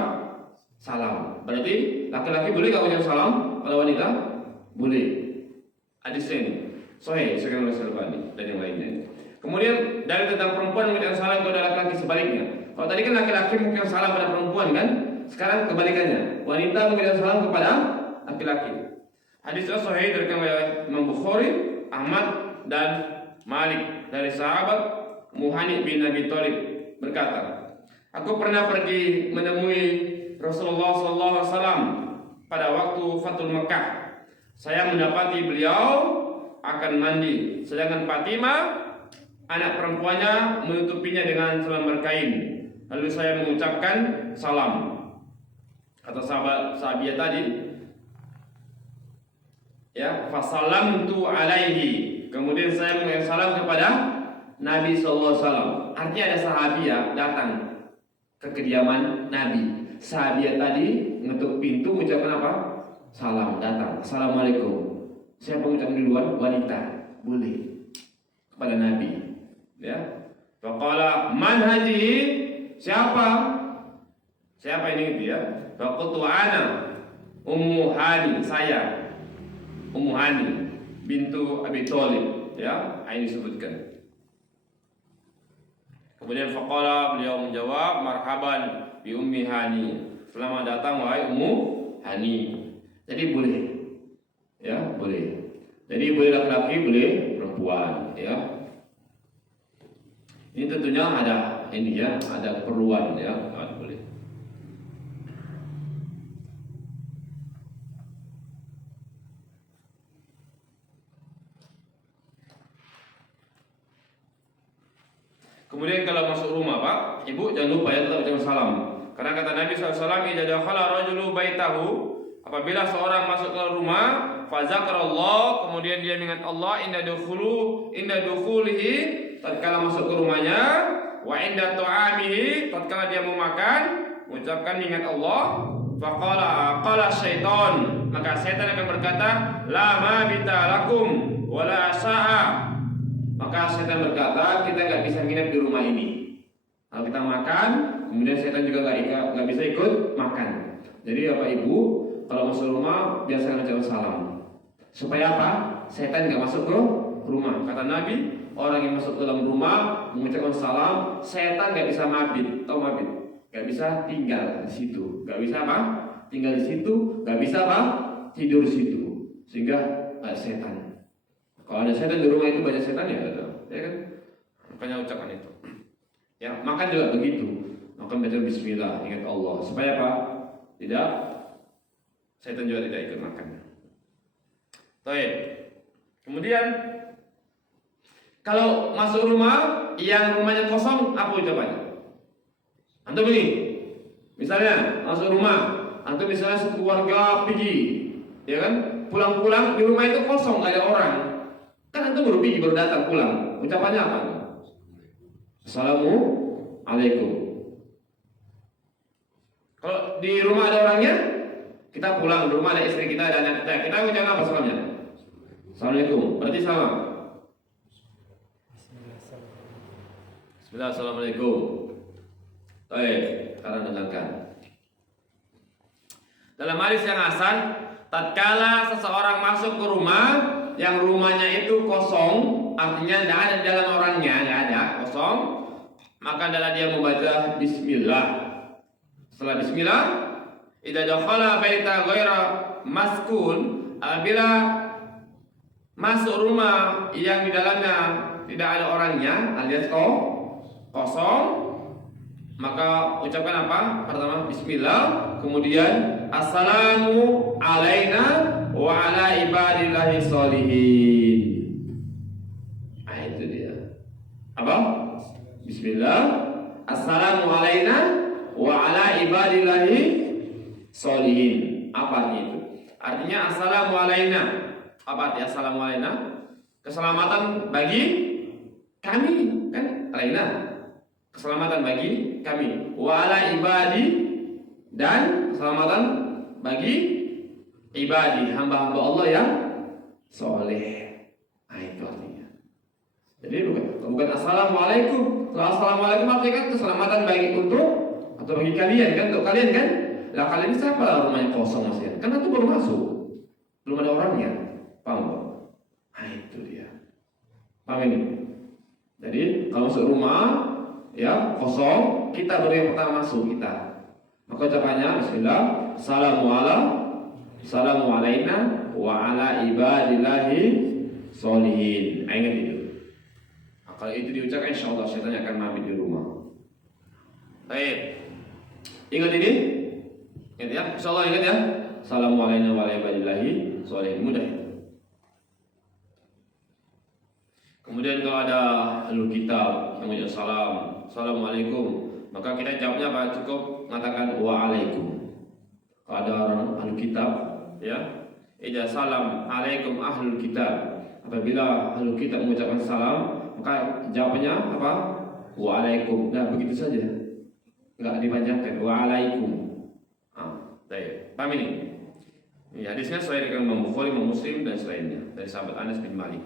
Salam. Berarti laki-laki boleh enggak mengucapkan salam pada wanita? Boleh. Hadis ini sahih sekarang Rasulullah dan yang lainnya. Kemudian dari tentang perempuan mengucapkan salam kepada laki-laki sebaliknya. Kalau tadi kan laki-laki mengucapkan salam pada perempuan kan? Sekarang kebalikannya. Wanita mengucapkan salam kepada laki-laki. Hadisnya sahih dari Imam Bukhari, Ahmad dan Malik dari sahabat Muhani bin Abi Thalib berkata, aku pernah pergi menemui Rasulullah SAW pada waktu Fathul Mekah. Saya mendapati beliau akan mandi, sedangkan Fatimah anak perempuannya menutupinya dengan selembar kain. Lalu saya mengucapkan salam. Kata sahabiah tadi, ya, fasalamtu alaihi. Kemudian saya mengucapkan salam kepada Nabi sallallahu alaihi wasallam. Artinya ada sahabiah datang ke kediaman Nabi. Sahabiah tadi ngetuk pintu mengucapkan apa? Salam, datang. Assalamualaikum. Siapa mengucapkan duluan? Wanita. boleh kepada Nabi. Ya. Faqala man hadhihi? Siapa? Siapa ini gitu ya? Faqultu ana Ummu Hani, saya Ummu Hani bintu Abi Thalib, ya, ini disebutkan. Kemudian faqala, beliau menjawab, marhaban bi Ummi Hani. Selamat datang wahai Ummu Hani. Jadi boleh. Ya, boleh. Jadi boleh laki-laki, boleh perempuan, ya. Ini tentunya ada ini ya, ada keperluan ya, boleh. Kemudian kalau masuk rumah Pak, Ibu jangan lupa ya tetap ucapkan salam. Karena kata Nabi SAW, idza dakhala rajulu baitahu, apabila seorang masuk ke rumah, fazakarallah, kemudian dia mengingat Allah, inda dukhulihi, tatkala masuk ke rumahnya, wa inda ta'amihi, tatkala dia mau makan, mengucapkan ingat Allah, qala syaitan, maka setan akan berkata, la mabita lakum wala sa'a. Maka setan berkata, kita nggak bisa nginep di rumah ini. Kalau kita makan, kemudian setan juga nggak bisa ikut makan. Jadi Bapak Ibu, kalau masuk rumah biasakan ucapkan salam. Supaya apa? Setan nggak masuk ke rumah. Kata Nabi, orang yang masuk ke dalam rumah mengucapkan salam, setan nggak bisa mabit. Tahu mabit? Nggak bisa tinggal di situ. Nggak bisa apa? Tinggal di situ. Nggak bisa apa? Tidur di situ. Sehingga setan. Kalau ada setan di rumah itu banyak setan ya kan? Makanya ucapan itu. Ya, makan juga begitu. Makan baca bismillah, ingat Allah. Supaya apa? Tidak setan juga tidak ikut makan. Baik. Kemudian kalau masuk rumah yang rumahnya kosong, apa ucapannya? Antum ini, misalnya masuk rumah, antum misalnya sekeluarga pergi, ya kan? Pulang-pulang di rumah itu kosong, nggak ada orang. Kan antum baru pergi, baru datang pulang. Ucapannya apa? Assalamualaikum. Kalau di rumah ada orangnya, kita pulang, di rumah ada istri kita, ada anak kita. Kita ucapkan apa salamnya? Assalamualaikum. Berarti sama. Bismillah, assalamualaikum. Baik, sekarang dengarkan. Dalam hadis yang hasan, tatkala seseorang masuk ke rumah yang rumahnya itu kosong, artinya tidak ada di dalam orangnya, tidak ada, kosong, maka adalah dia membaca bismillah. Setelah bismillah, idza dakhala baita ghaira maskun, apabila masuk rumah yang di dalamnya tidak ada orangnya, alias kosong, maka ucapkan apa? Pertama bismillah, kemudian assalamu alaina wa ala ibadillahi sholihin. Nah, itu dia. Apa? Bismillah, assalamu alaina wa ala ibadillahi sholihin. Apa artinya itu? Artinya assalamu alaina. Apa artinya assalamu alaina? Keselamatan bagi kami, kan? Alaina. Keselamatan bagi kami. Wa ala ibadi, dan keselamatan bagi ibadi, hamba-hamba Allah yang soleh. Nah, itu artinya. Jadi bukan assalamualaikum. Kalau assalamualaikum artinya kan keselamatan bagi untuk atau bagi kalian kan, untuk kalian kan. Lah kalian ini siapa lah rumahnya kosong masih? Kan itu baru masuk, belum ada orangnya. Paham? Nah, itu dia. Paham ini? Jadi kalau masuk rumah ya kosong, kita baru yang pertama masuk kita. Maka ucapannya bismillah, assalamu alaina wa ala ibadillahi sholihin. Ingat itu. Nah, kalau itu diucapkan insyaallah syaitan akan mabit di rumah. Baik. Ingat ini? Ingat ya? Insyaallah ingat ya. Assalamu alaina wa ala ibadillahi sholihin. Mudah itu. Kemudian kalau ada ahli kitab yang mengucapkan salam, assalamualaikum, maka kita jawabnya apa? Cukup mengatakan waalaikum. Kalau ada orang ahli kitab, ya, idza salam alaikum ahlul kitab. Apabila ahli kitab mengucapkan salam, maka jawabnya apa? Waalaikum. Nah, begitu saja. Enggak dipanjangkan. Waalaikum. Baik. Paham ini? Ini hadisnya sesuai dengan Imam Bukhari, Imam Muslim dan selainnya dari sahabat Anas bin Malik.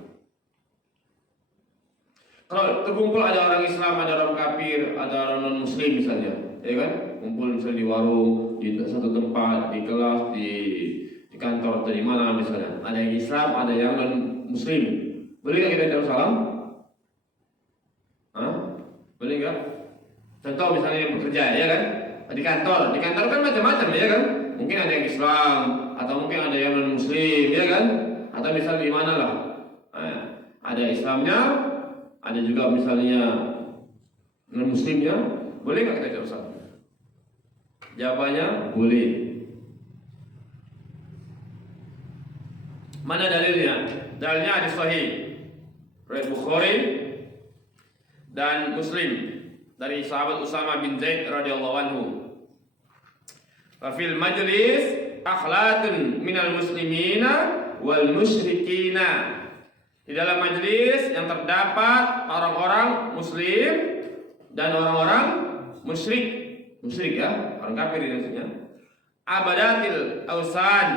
Kalau terkumpul ada orang Islam, ada orang kafir, ada orang non Muslim misalnya, ya kan? Kumpul misalnya di warung, di satu tempat, di kelas, di kantor atau di mana misalnya. Ada yang Islam, ada yang non Muslim. Boleh nggak kita ucapkan salam? Hah? Boleh nggak? Contoh misalnya yang bekerja, ya kan? Di kantor kan macam-macam, ya kan? Mungkin ada yang Islam, atau mungkin ada yang non Muslim, ya kan? Atau misalnya di mana lah? Nah, ada Islamnya, ada juga misalnya non Muslimnya. Boleh nggak kita ucapkan salam? Jawabannya boleh. Mana dalilnya? Dalilnya hadis sahih riwayat Bukhari dan Muslim dari sahabat Usama bin Zaid radhiyallahu anhu. Wa fil majlis akhlatun minal muslimina wal musyrikina. Di dalam majlis yang terdapat orang-orang muslim dan orang-orang musyrik. Musyrik ya, orang kafir ini maksudnya. Abadatil ausan,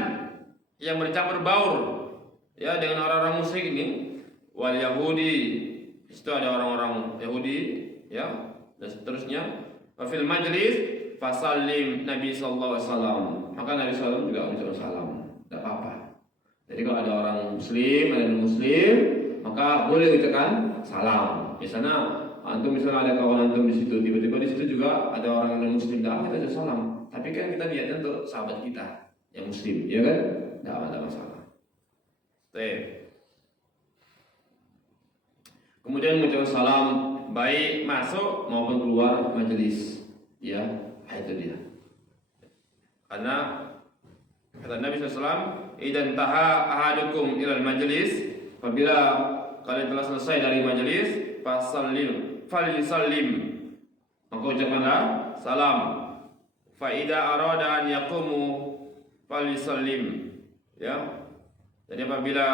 yang bercampur baur ya dengan orang-orang musyrik ini. Wal Yahudi, di situ ada orang-orang Yahudi ya, dan seterusnya. Wa fil majlis fasallim Nabi sallallahu alaihi wasallam. Maka Nabi sallallahu juga mengucapkan salam. Tidak apa-apa. Jadi kalau ada orang muslim, ada non muslim, maka boleh ucapkan salam. Misalnya antum misalnya ada kawan antum di situ, tiba-tiba di situ juga ada orang non muslim, dah kita aja salam. Tapi kan kita niatnya untuk sahabat kita yang muslim, ya kan? Tidak ada masalah. Kemudian mengucapkan salam baik masuk maupun keluar majelis, ya itu dia. Karena kata Nabi SAW, idan taha ahadukum ilal majelis, apabila kalian telah selesai dari majelis, falisallim, maka ucapkanlah salam. Fa idza arada an yaqumu falisallim, ya. Jadi apabila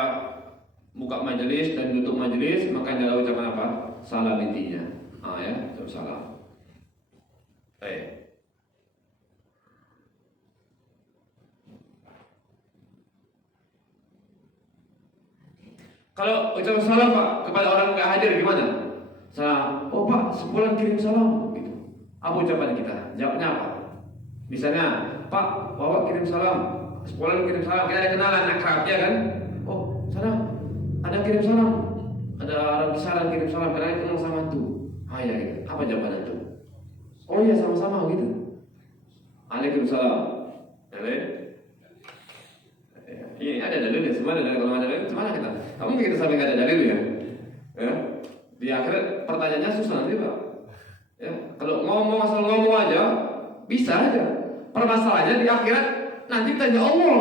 buka majelis dan tutup majelis, maka adalah ucapan apa? Salam intinya. Ya, ucap salam. Kalau ucapan salam Pak kepada orang nggak hadir gimana? Salam. Oh Pak, sebulan kirim salam gitu. Apa ucapan kita? Jawabnya apa? Misalnya, Pak, Bapak kirim salam. Sebulan kirim salam. Kita ada kenalan akrab ya kan? Oh, salam. Ada kirim salam. Ada orang kisaran kirim salam karena kenal sama itu. Ya gitu. Apa jawaban itu? Oh iya sama-sama gitu. Waalaikumsalam. Ini ada dalilnya. Sebenarnya kalau ada dalil, gimana kita? Kamu kita sampai nggak ada dalil ya? Ya. Di akhirat pertanyaannya susah nanti Pak. Ya. Kalau ngomong asal ngomong aja bisa aja. Permasalahannya di akhirat nanti tanya Allah.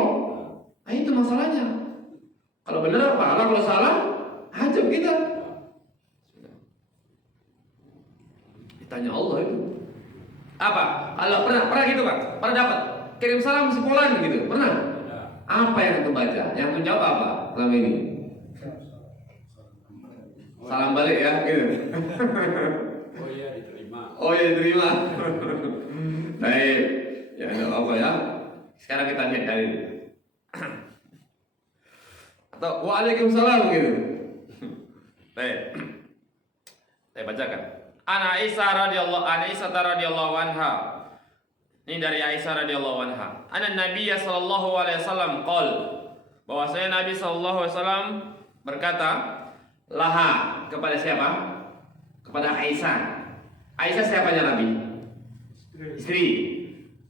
Nah itu masalahnya. Kalau benar pahala, kalau salah hajab kita. Ditanya Allah itu. Apa? Kalau pernah gitu Pak? Pernah dapat? Kirim salam sekolah gitu? Pernah? Apa yang itu baca? Yang itu jawab apa selama ini? Salam balik ya, gitu. Oh iya diterima. Oh iya diterima. Baik, ya nggak apa ya. Sekarang kita lihat dari atau waalaikumsalam gitu. Baik, saya bacakan. Aisyah radhiyallahu anha. Ini dari Aisyah radhiyallahu anha. Nabiyya sallallahu alaihi wasallam qol, bahwasanya Nabi sallallahu alaihi wasallam berkata, laha, kepada siapa? Kepada Aisyah. Aisyah siapanya Nabi? Istri.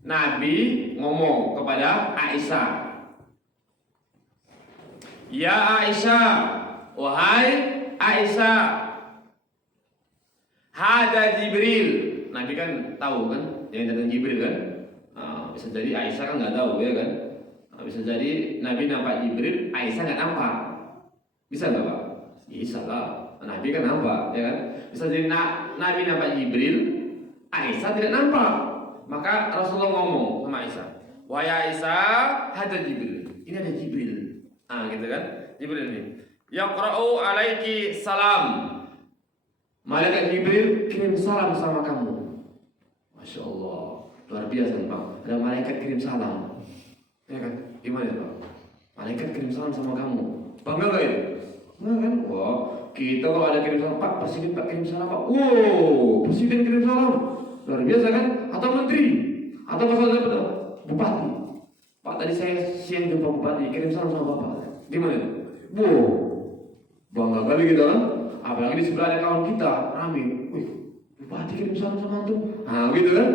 Nabi ngomong kepada Aisyah, ya Aisyah, wahai Aisyah, hada Jibril. Nabi kan tahu kan yang datang Jibril kan. Bisa jadi Aisyah kan nggak tahu ya kan. Bisa jadi Nabi nampak Jibril, Aisyah nggak nampak. Bisa nggak Pak? Bisa lah. Nabi kan nampak ya kan. Bisa jadi Nabi nampak Jibril, Aisyah tidak nampak. Maka Rasulullah ngomong sama Aisyah, wahai Aisyah, hada Jibril. Ini ada Jibril. Gitu kan? Jibril ini. Yaqra'u alaiki salam. Malaikat Jibril kirim salam sama kamu. Masya Allah, luar biasa Pak. Ada malaikat kirim salam, ya kan? Gimana Pak? Malaikat kirim salam sama kamu. Bangga gak ya? Enggak kan? Wah, Kita kalau ada kirim salam, Pak Presiden, Pak kirim salam Pak. Wow, Presiden kirim salam, luar biasa kan? Atau Menteri, atau masalah apa? Bupati. Pak tadi saya siang jumpa Bupati, kirim salam sama Bapak. Gimana? Wow, bangga kali kita kan? Apalagi di sebelah ada kawan kita, rame. Wih, Bupati kirim salam sama antum. Nah gitu kan?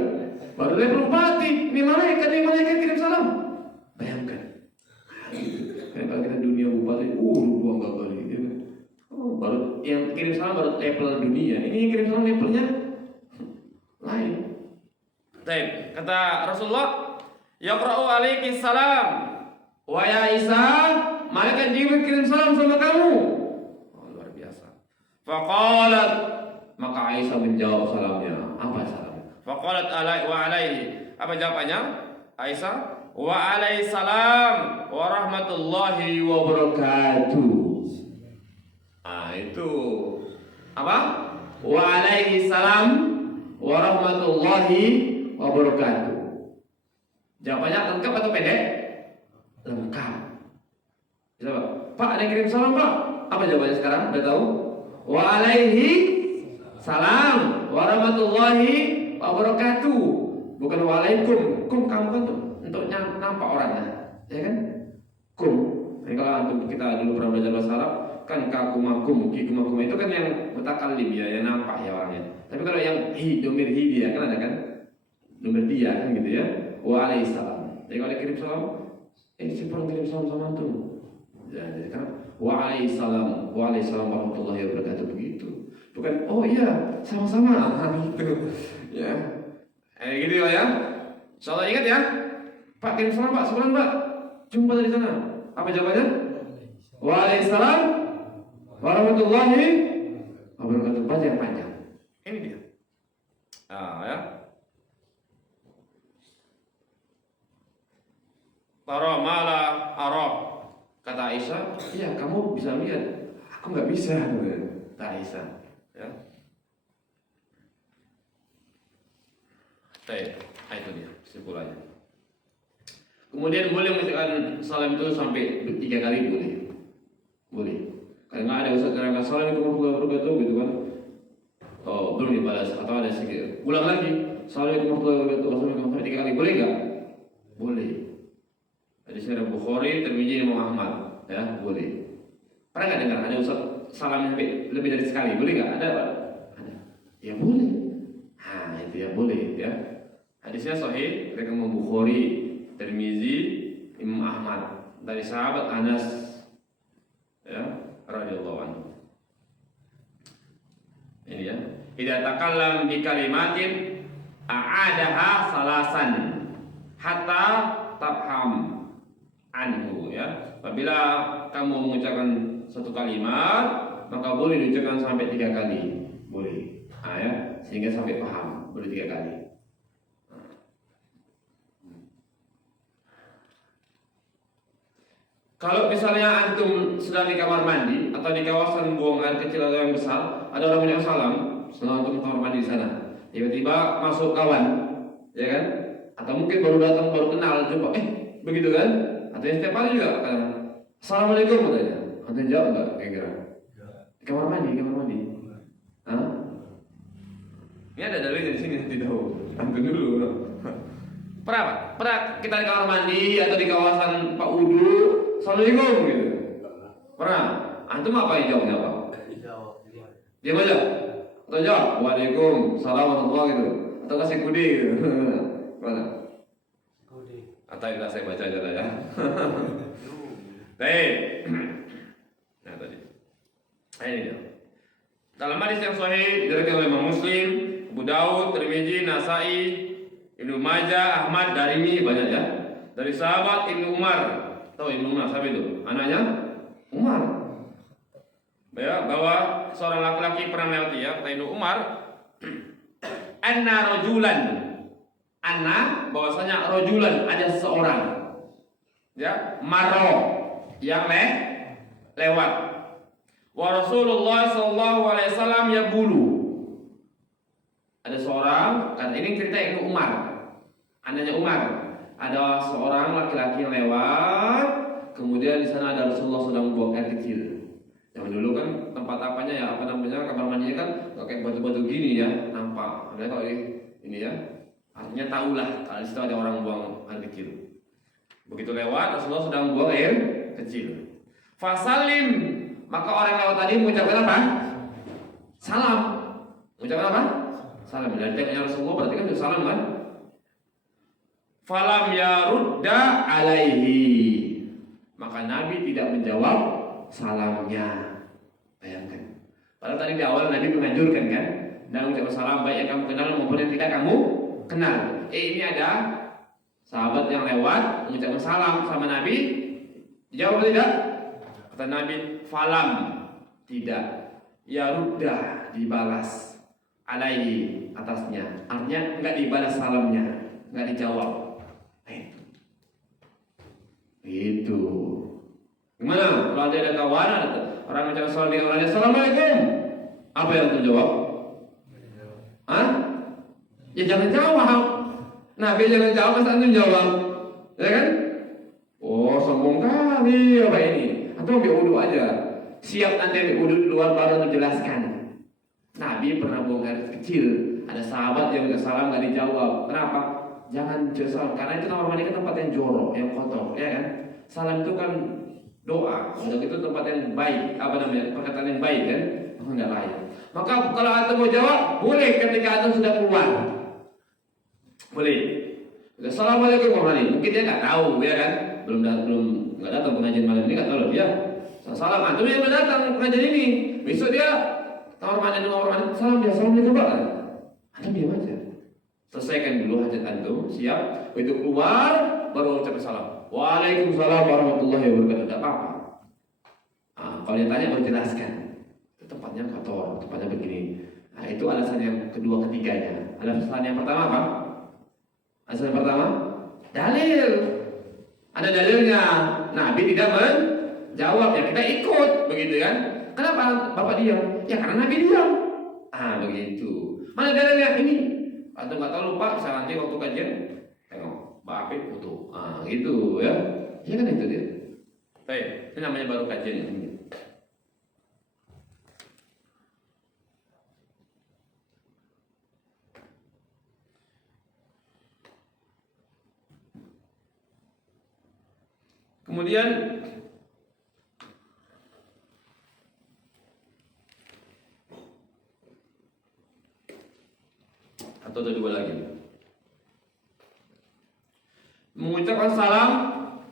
Baru lihat Bupati, ini malaikat kirim salam. Bayangkan. Kan kalau kita dunia Bupati, bangga kali. Gitu. Oh, baru yang kirim salam baru level dunia. Ini yang kirim salam levelnya lain. Baik, kata Rasulullah, yaqra'u alaiki salam wa ya Isa, malaikat Jibril kirim salam sama kamu. Oh, luar biasa. Faqalat, Maka Aisyah menjawab salamnya. Apa salamnya? faqalat wa alaihi. Apa jawabannya? Aisyah, wa alaihi salam wa rahmatullahi wa barakatuh. Itu apa? Wa alaihi salam wa rahmatullahi wa barakatuh. Jawabannya lengkap atau pendek? Lengkap. Coba, Pak ada yang kirim salam Pak. Apa jawabannya sekarang? Udah tahu? Wa alaihi salam wa rahmatullahi wa barakatuh. Bukan wa alaikum. Kum kamu kan untuk nampak orangnya, ya kan? Kum. Jadi kalau antum kita dulu pernah belajar bahasa Arab, kan kakumakum, kikumakum itu kan yang mutakallim ya, yang nampak ya orangnya. Tapi kalau yang domir hi dia kan ada kan? Domir dia kan gitu ya. Wa alaihi salam. Jadi kalau kirim salam, si perang kirim salam sama antum. Ya, jadi kan wa alaihi salam warahmatullahi wabarakatuh begitu. Bukan oh iya, sama-sama. Gitu. Ya. Gitu ya. Insyaallah ingat ya. Pak kirim salam Pak, sebulan Pak. Jumpa dari sana. Apa jawabannya? Waalaikumsalam warahmatullahi wabarakatuh. Baca yang panjang. Ini dia. Ya. Tara mala arab. Kata Aisyah, iya kamu bisa lihat, aku nggak bisa. Kata Aisyah. Ya. Baik, itu dia kesimpulannya. Kemudian boleh mengucapkan salam itu sampai 3 kali boleh. Karena ada Ustaz yang assalamualaikum warahmatullahi wabarakatuh gitu kan. Oh belum dibalas atau ada sedikit. Ulang lagi. Assalamualaikum warahmatullahi wabarakatuh. Sampai 3 kali boleh nggak? Boleh. Ada Syarah Bukhari, Tirmidzi, Imam Ahmad, ya boleh. Pernah nggak dengar ada Ustaz salam sampai lebih dari sekali? Boleh nggak? Ada Pak? Ada. Ya boleh. Nah itu ya boleh ya. Hadisnya sahih dari Imam Bukhari, Tirmidzi, Imam Ahmad dari sahabat Anas ya radhiyallahu anhu. Ini ya. Idza takallam bi kalimatin a'adaha salasan hatta tafham anhu ya. Apabila kamu mengucapkan satu kalimat, maka boleh diucapkan sampai 3 kali. Boleh. Ya, sehingga sampai paham. Boleh 3 kali. Kalau misalnya antum sedang di kamar mandi atau di kawasan buang air kecil atau yang besar, ada orang yang salam, setelah antum kamar mandi di sana, tiba-tiba masuk kawan, ya kan? Atau mungkin baru datang, baru kenal, jumpa, begitu kan? Atau yang setiap hari juga, assalamualaikum katanya, antum jawab nggak? Kira-kira? Di kamar mandi. Hah? Ini ada dalilnya di sini, tidak tahu. Antum dulu. Pernah kita di kamar mandi atau di kawasan Pak Wudu, assalamualaikum gitu. Pernah? Antum apa yang jawabnya apa? Diam aja. Atau jawab, waalaikumsalam warahmatullahi gitu. Atau kasih kode gitu. Mana? Kode. Atau tidak saya baca aja lah ya. Baik. Nah tadi. Ini dia. Dalam hadis yang sahih diriwayatkan oleh Imam Muslim, Abu Daud, Tirmidzi, Nasai, Ibnu Majah, Ahmad, Darimi banyak ya. Dari sahabat Ibnu Umar. Tahu Ibnu Umar siapa itu? Anaknya Umar. Ya, bahwa seorang laki-laki pernah melewati ya, kata Ibnu Umar, anna rajulan. Anna bahwasanya rajulan ada seorang. Ya, maro yang lewat. Wa Rasulullah sallallahu alaihi wasallam yaqulu. Ada seorang, kan ini cerita Ibnu Umar. Anaknya Umar. Ada seorang laki-laki yang lewat, kemudian di sana ada Rasulullah sedang buang air kecil. Zaman dulu kan tempat apanya ya, apa namanya, kamar mandinya kan kayak batu-batu gini ya, nampak. Ada kalau ini ya, artinya tahulah kalau di situ ada orang buang air kecil. Begitu lewat, Rasulullah sedang buang air kecil. Fasalim, maka orang lewat tadi mengucapkan apa? Salam. Mengucapkan apa? Salam. Dari tengoknya Rasulullah berarti kan itu salam kan? Falam yarudda alaihi, maka Nabi tidak menjawab salamnya. Bayangkan. Padahal tadi di awal Nabi menganjurkan kan, dan mengucapkan salam baik yang kamu kenal maupun yang tidak kamu kenal. Ini ada sahabat yang lewat mengucapkan salam sama Nabi, jawab tidak? Kata Nabi, falam, tidak. Yarudda, dibalas. Alaihi, atasnya. Artinya enggak dibalas salamnya, enggak dijawab. Itu. Gimana? Kalau ada kawan, orang mengucapkan salam di orangnya, Assalamualaikum. Apa yang terjawab? Hah? Ya jangan jawab. Nabi jangan jawab, masa antum jawab, ya kan? Oh, sombong kali apa ini? Atau ambil wudu aja. Siap nanti ambil wudu di luar baru menjelaskan. Nabi pernah buang air kecil. Ada sahabat yang minta salam nggak dijawab. Kenapa? Jangan salam, karena itu kamar mandi kan tempat yang jorok, yang kotor, ya kan? Salam itu kan doa, udah itu tempat yang baik, apa namanya, perkataan yang baik kan? Enggak layak. Maka kalau antum mau jawab, boleh ketika antum sudah keluar. Boleh. Assalamualaikum warahmatullahi. Mungkin dia nggak tahu, ya kan? Belum nggak datang pengajian malam ini, nggak tahu dia. Salam antum yang belum datang pengajian ini. Besok dia kamar mandi salam dia, assalamualaikum pak. Antum diam aja. Selesaikan dulu hajat antum, siap. Begitu keluar baru ucap salam. Waalaikumsalam warahmatullahi wabarakatuh. Tidak apa-apa. Kalau dia tanya baru jelaskan. Itu tempatnya kotor, tempatnya begini. Nah, itu alasan yang kedua ketiganya. Alasan yang pertama apa? Alasan yang pertama, dalil. Ada dalilnya. Nabi tidak menjawab, ya kita ikut, begitu kan? Kenapa Bapak diam? Ya karena Nabi diam. Begitu. Mana dalilnya? Ini. Atau nggak tahu lupa, saya nanti waktu kajian tengok Mbak Apip foto, gitu ya. Ya kan itu dia. Baik, ini namanya baru kajian ini. Kemudian atau ada dua lagi. Mengucapkan salam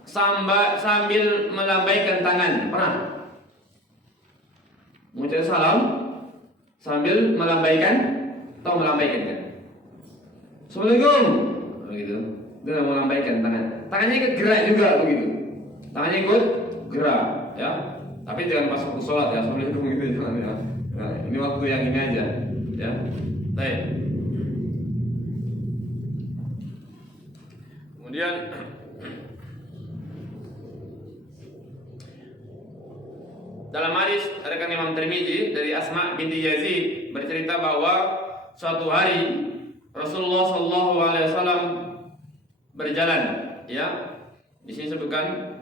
sambil melambaikan tangan. Pernah? Mengucapkan salam sambil melambaikan atau melambaikan kan? Assalamualaikum. Begitu. Dia melambaikan tangan. Tangannya ikut gerak juga begitu. Tangannya ikut gerak, ya. Tapi jangan pas waktu sholat ya. Assalamualaikum gitu jangan ya. Nah, ini waktu yang ini aja, ya. Baik. Kemudian dalam hadis rekan Imam Tirmidzi dari Asma binti Yazid bercerita bahwa suatu hari Rasulullah Shallallahu Alaihi Wasallam berjalan, ya. Di sini sebutkan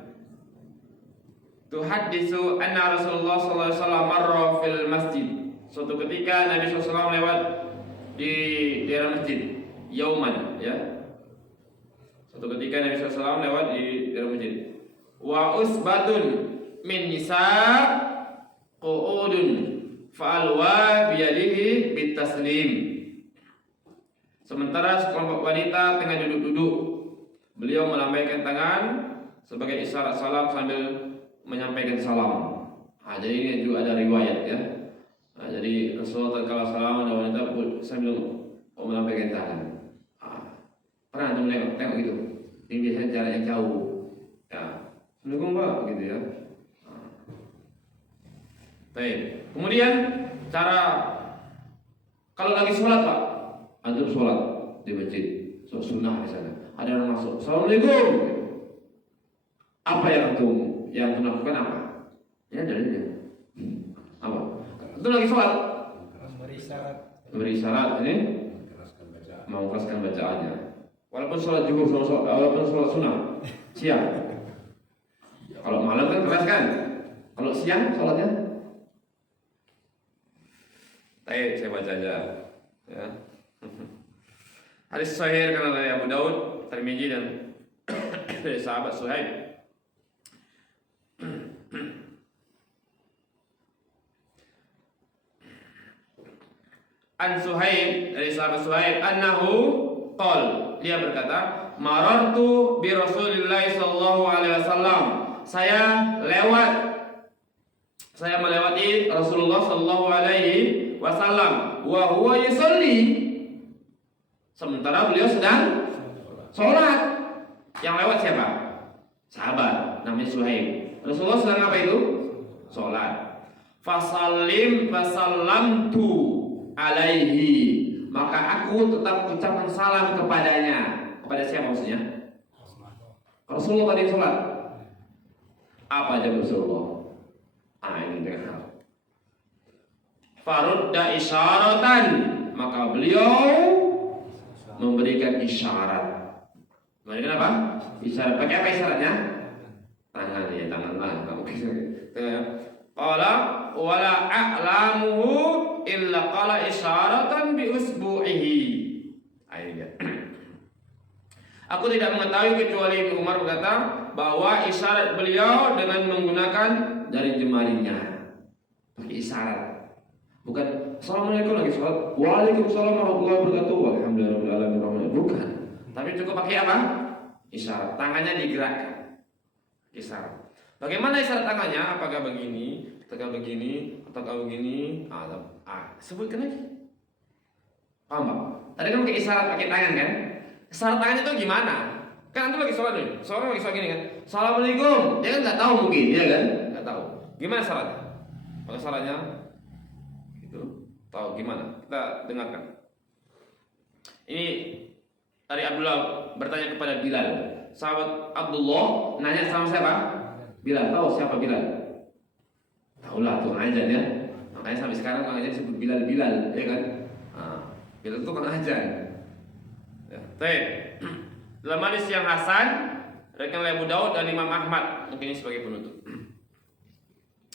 tuhaddisu anna Rasulullah Shallallahu Alaihi Wasallam marra fil masjid. Suatu ketika Nabi SAW lewat di daerah masjid, yauman, ya. Suatu ketika Nabi SAW lewat di daerah masjid. Wa usbatun min nisa qu'udun fa'alwa biyadihi bitaslim. Sementara sekelompok wanita tengah duduk-duduk, beliau melambaikan tangan sebagai isyarat salam sambil menyampaikan salam. Jadi ini juga ada riwayat, ya. Jadi Rasulullah tatkala salam ada wanita sambil melambaikan tangan. Pernah antum tengok gitu? Ini biasanya jaraknya jauh, ya. Assalamualaikum Pak, gitu ya. Baik. Kemudian cara kalau lagi sholat Pak, antum sholat di masjid, sholat sunnah misalnya, ada orang masuk, Assalamualaikum. Apa yang antum lakukan apa? Ya dalilnya. Apa? Antum lagi sholat, beri isyarat ini, mau keraskan bacaannya. Walaupun sholat zuhur, walaupun sholat sunnah, siang. Kalau malam kan keras kan? Kalau siang sholatnya Baik, saya baca aja. Ya. Hadis sahih karena dari Abu Daud, Tirmizi dan dari sahabat Suhaib. An Suhaib, dari sahabat Suhaib, annahu qol, dia berkata, marartu bi Rasulillah sallallahu alaihi wasallam. Saya melewati Rasulullah sallallahu alaihi wasallam wa huwa yusalli. Sementara beliau sedang sholat. Yang lewat siapa? Sahabat namanya Suhaib. Rasulullah sedang apa itu? Sholat. Fasallamtu alaihi, maka aku tetap ucapkan salam kepadanya. Kepada siapa maksudnya? Rasulullah tadi sholat. Apa jawab Rasulullah? Ini dengan hal. Farudda isyaratan, maka beliau memberikan isyarat. Memberikan apa? Isyarat. Pakai apa isyaratnya? Tangan ya, tangan lah. Qala wala a'lamuhu illa qala isyaratan bi usbu'ihi. Ini dia. Aku tidak mengetahui kecuali Ibnu Umar berkata bahwa isyarat beliau dengan menggunakan jari jemarinya. Pakai isyarat. Bukan assalamualaikum lagi sholat, waalaikumsalam warahmatullahi wabarakatuh, alhamdulillah. Bukan. Tapi cukup pakai apa? Isyarat. Tangannya digerakkan. Isyarat. Bagaimana isyarat tangannya? Apakah begini, ataukah begini, ataukah begini? Sebutkan lagi. Paham Pak? Tadi kan pakai isyarat, pakai tangan kan? Isyarat tangannya itu gimana? Kan antum lagi sholat nih, seorang lagi sholat gini kan? Assalamualaikum. Dia kan nggak tahu mungkin, ya kan? Nggak tahu. Gimana syaratnya? Maka syaratnya itu tahu gimana? Kita dengarkan. Ini dari Abdullah bertanya kepada Bilal. Sahabat Abdullah nanya sama siapa? Bilal. Tahu siapa Bilal? Tahulah tukang ajan ya. Makanya sampai sekarang tukang ajan disebut Bilal, ya kan? Bilal itu tukang ajan. Ya. Baik. Dalam hadis yang hasan diriwayatkan oleh Abu Daud dan Imam Ahmad, mungkin ini sebagai penutup.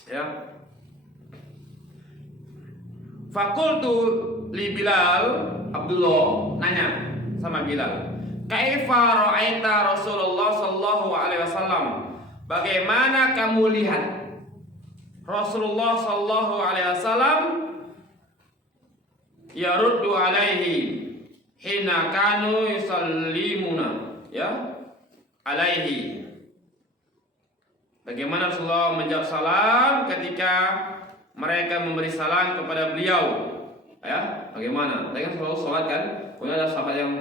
Ya. Fakultu li Bilal, Abdullah nanya sama Bilal, kaifa ra'aita Rasulullah sallallahu alaihi wasallam? Bagaimana kamu lihat Rasulullah sallallahu alaihi wasallam yaruddu alaihi hina kanu yusallimuna, ya, alaihi. Bagaimana Rasulullah menjawab salam ketika mereka memberi salam kepada beliau, ya? Bagaimana? Tadi kan selalu sholat kan? Kemudian ada sahabat yang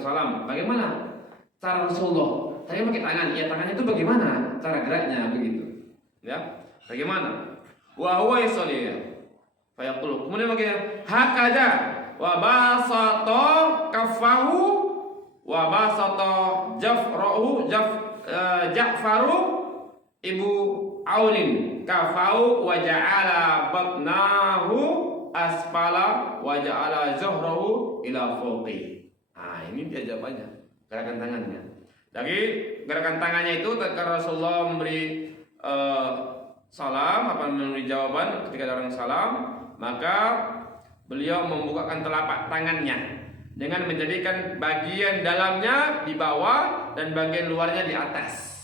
salam. Bagaimana cara Rasulullah? Tadi pakai tangan. Ya, tangannya itu bagaimana? Cara geraknya begitu. Ya? Bagaimana? Wa huwa yusalli. Fa yaqulu. Kemudian bagaimana? Hakaza wa basata kaffahu wa basata Ja'faru ibu Aunin kafau wa ja'ala batnahu asfala wa ja'ala zuhrahu ila fawqi. Ini dia jawabannya, gerakan tangannya. Jadi gerakan tangannya itu ketika Rasulullah memberi salam, memberi jawaban ketika orang salam, maka beliau membukakan telapak tangannya dengan menjadikan bagian dalamnya di bawah dan bagian luarnya di atas.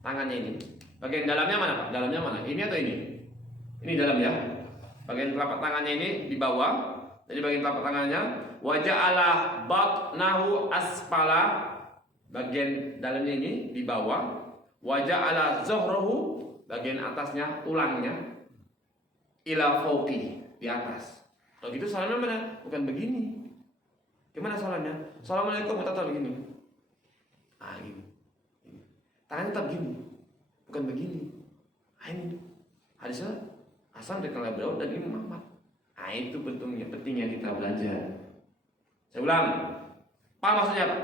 Tangannya ini. Bagian dalamnya mana Pak? Dalamnya mana? Ini atau ini? Ini dalam ya. Bagian telapak tangannya ini di bawah. Jadi bagian telapak tangannya waja'ala batnahu asfala. Bagian dalamnya ini di bawah. Waja'ala zuhruhu, bagian atasnya tulangnya ila fauqi, di atas. Kalau gitu salamnya mana? Bukan begini. Gimana salamnya? Assalamualaikum, tetap begini. Ini. Tangannya tetap begini. Bukan begini. Ini hadisnya Hasan dari Abu Daud dan Imam Ahmad. Itu pentingnya kita belajar. Saya ulang. Apa maksudnya Pak?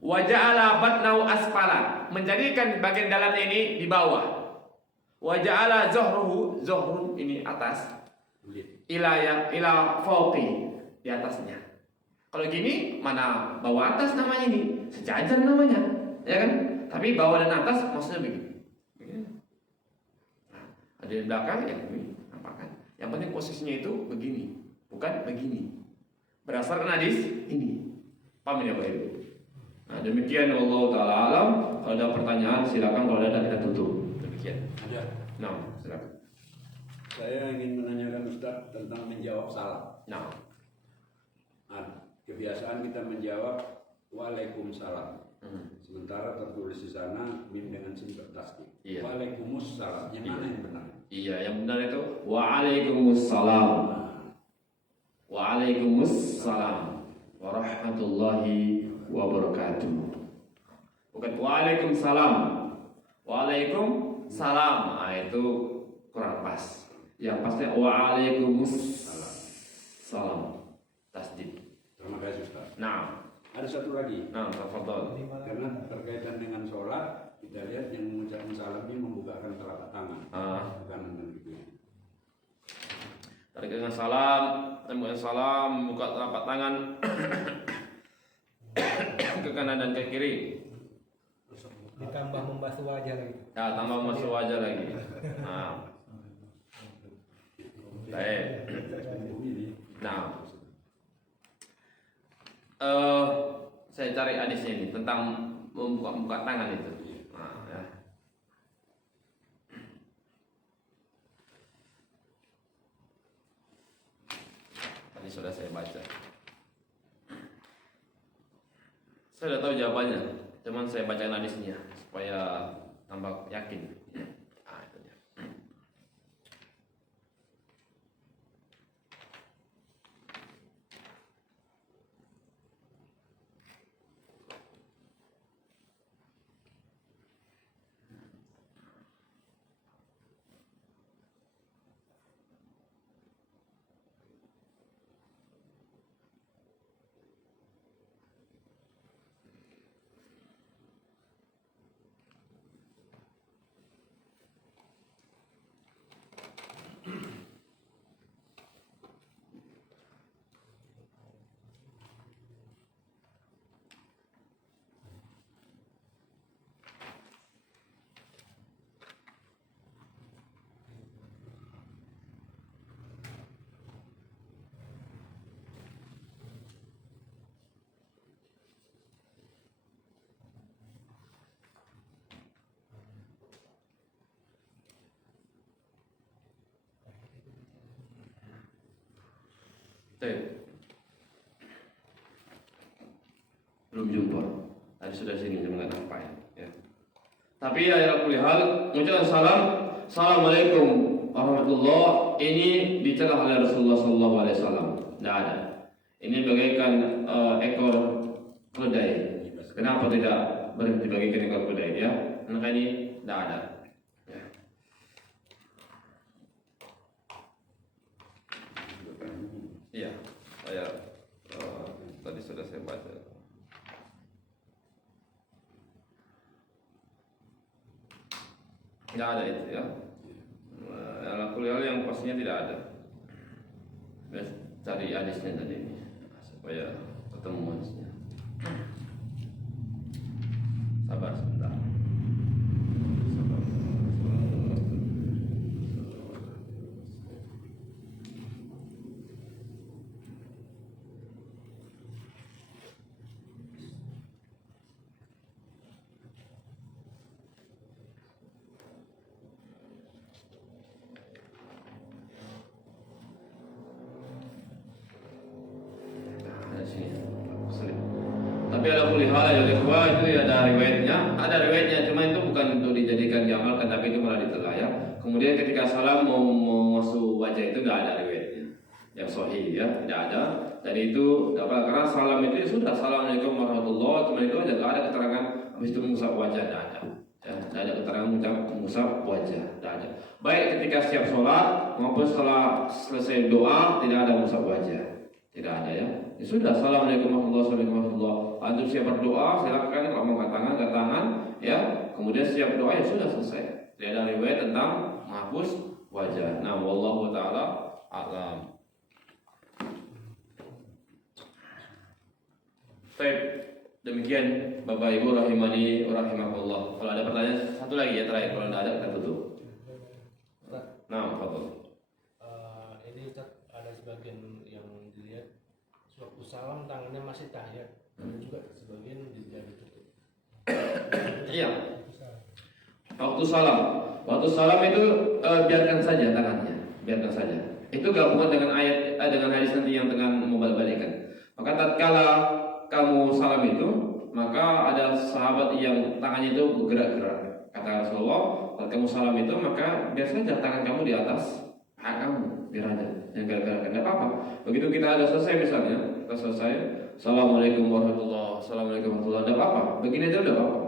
Waja'ala batnahu asfala, menjadikan bagian dalamnya ini di bawah. Waja'ala zuhruhu ini atas. Ila fawqi, di atasnya. Kalau gini mana bawah atas namanya ini? Sejajar namanya, ya kan? Tapi bawah dan atas maksudnya begini. Ada di belakang ya ini, apa kan? Yang penting posisinya itu begini. bukan begini. Berdasarkan hadis ini. Paham ya Pak Ibu? Nah, demikian Allah taala alam. Kalau ada pertanyaan silakan, kalau ada kita tutup. Demikian. Ada. Nah, silakan. Saya ingin menanyakan Ustaz tentang menjawab salam. Nah, Kebiasaan kita menjawab Waalaikumsalam. Sementara tertulis di sana mim dengan sifat tasdid. Iya. Waalaikumsalam. Yang mana yang benar? iya, yang benar itu Waalaikumsalam. Waalaikumsalam warahmatullahi wabarakatuh. Bukan Waalaikumsalam. Waalaikumsalam. Nah, itu kurang pas. Yang pasti Waalaikumsalam. Tasdid. Terima kasih Ustaz. Nah, Ada satu lagi. tafadhol. Karena berkaitan dengan sholat, kita lihat yang mengucapkan salam ini membukakan telapak tangan. Kanan dan kiri. Tarik dengan salam, temukan salam, buka telapak tangan ke kanan dan ke kiri. Ditambah membasuh wajah lagi. Ya, tambah masuk wajah lagi. Nah, baik. Nah, saya cari hadisnya ini tentang membuka tangan itu. Nah, ya. Tadi sudah saya baca. Saya sudah tahu jawabannya, cuman saya bacakan hadisnya supaya tambah yakin. Ah, itu dia. Belum jumpa. Tadi sudah sini cuma nggak nampak ya. Tapi ya hal mengucapkan salam, assalamualaikum warahmatullah. Ini dicelah oleh Rasulullah SAW. Tidak ada. Ini bagaikan ekor keledai. Kenapa tidak berhenti bagikan ekor keledai ya? Karena ini tidak ada. Ya. Iya, saya tadi sudah saya baca. Tidak ada itu ya. Kuliah yang pastinya tidak ada. Cari hadisnya tadi supaya ketemu hadisnya. Sabar sebentar. Tapi ada kulihal ya itu ada riwayatnya, cuma itu bukan untuk dijadikan diamalkan, tapi itu malah ditelah ya. Kemudian ketika salam mau masuk wajah itu tidak ada riwayatnya yang sahih ya, tidak ada. Dan itu karena salam itu sudah assalamualaikum warahmatullah, cuma itu aja, tidak ada keterangan habis itu mengusap wajah, tidak ada. Ya, tidak ada keterangan mengusap wajah, tidak ada. Baik ketika siap sholat maupun setelah selesai doa tidak ada mengusap wajah, tidak ada ya. Ya sudah, assalamualaikum warahmatullahi wabarakatuh. Antum siap berdoa, silakan kalau mau angkat tangan, ya. Kemudian siap doa ya sudah selesai. Tidak ada riwayat tentang menghapus wajah. Nah, wallahu taala a'lam. Baik, demikian Bapak Ibu rahimani wa rahimakumullah. Kalau ada pertanyaan satu lagi ya terakhir, kalau tidak ada kita tutup. Nah, Pak. Ini Ustaz, ada sebagian yang salam tangannya masih tahiyat. Ada juga sebagian jadi tutup. Iya. Waktu salam itu biarkan saja tangannya, biarkan saja. Itu gabungan dengan ayat dengan hadis nanti yang tengah membalik-balikkan. Maka tatkala kamu salam itu, maka ada sahabat yang tangannya itu bergerak-gerak. Kata Rasulullah, kalau kamu salam itu maka biar saja tangan kamu di atas kamu, biar aja, jangan gerak-gerak. Tidak apa-apa. Begitu kita ada selesai misalnya, kita selesai, Assalamualaikum warahmatullahi wabarakatuh. Tidak apa-apa. Begini aja tidak apa-apa.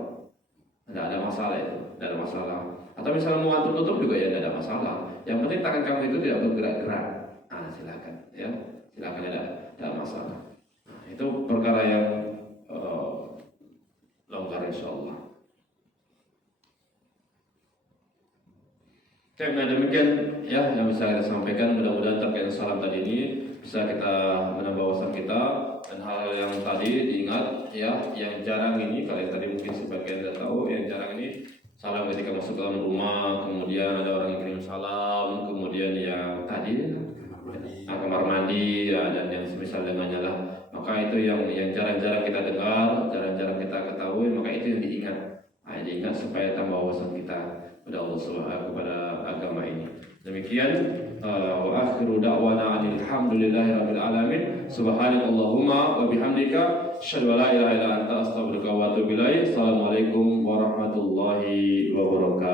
Tidak ada masalah itu, tidak ada masalah. Atau misalnya mau antum tutup juga ya tidak ada masalah. Yang penting tangan kamu itu tidak bergerak-gerak. Silakan, ya, silakan, tidak masalah. Itu perkara yang longgar insyaallah. Oke, nah demikian ya yang bisa kita sampaikan. Mudah-mudahan terkait salam tadi ini bisa kita menambah wawasan kita dan hal yang tadi diingat ya, yang jarang ini kalian tadi mungkin sebagian tidak tahu, yang jarang ini salam ketika masuk ke dalam rumah, kemudian ada orang yang kirim salam, kemudian yang tadi kamar mandi ya, dan yang semisal dengannya lah. Maka itu yang jarang-jarang kita dengar, jarang-jarang kita ketahui, maka itu yang diingat. Diingat supaya tambah wawasan kita kepada Allah Subhanahu kepada agama ini. Demikian wa akhiru da'wana alhamdulillahirabbil alamin. Subhanakallahumma wa bihamdika asyhadu an la ilaha illa anta astaghfiruka wa atubu ilaik. Assalamualaikum warahmatullahi wabarakatuh.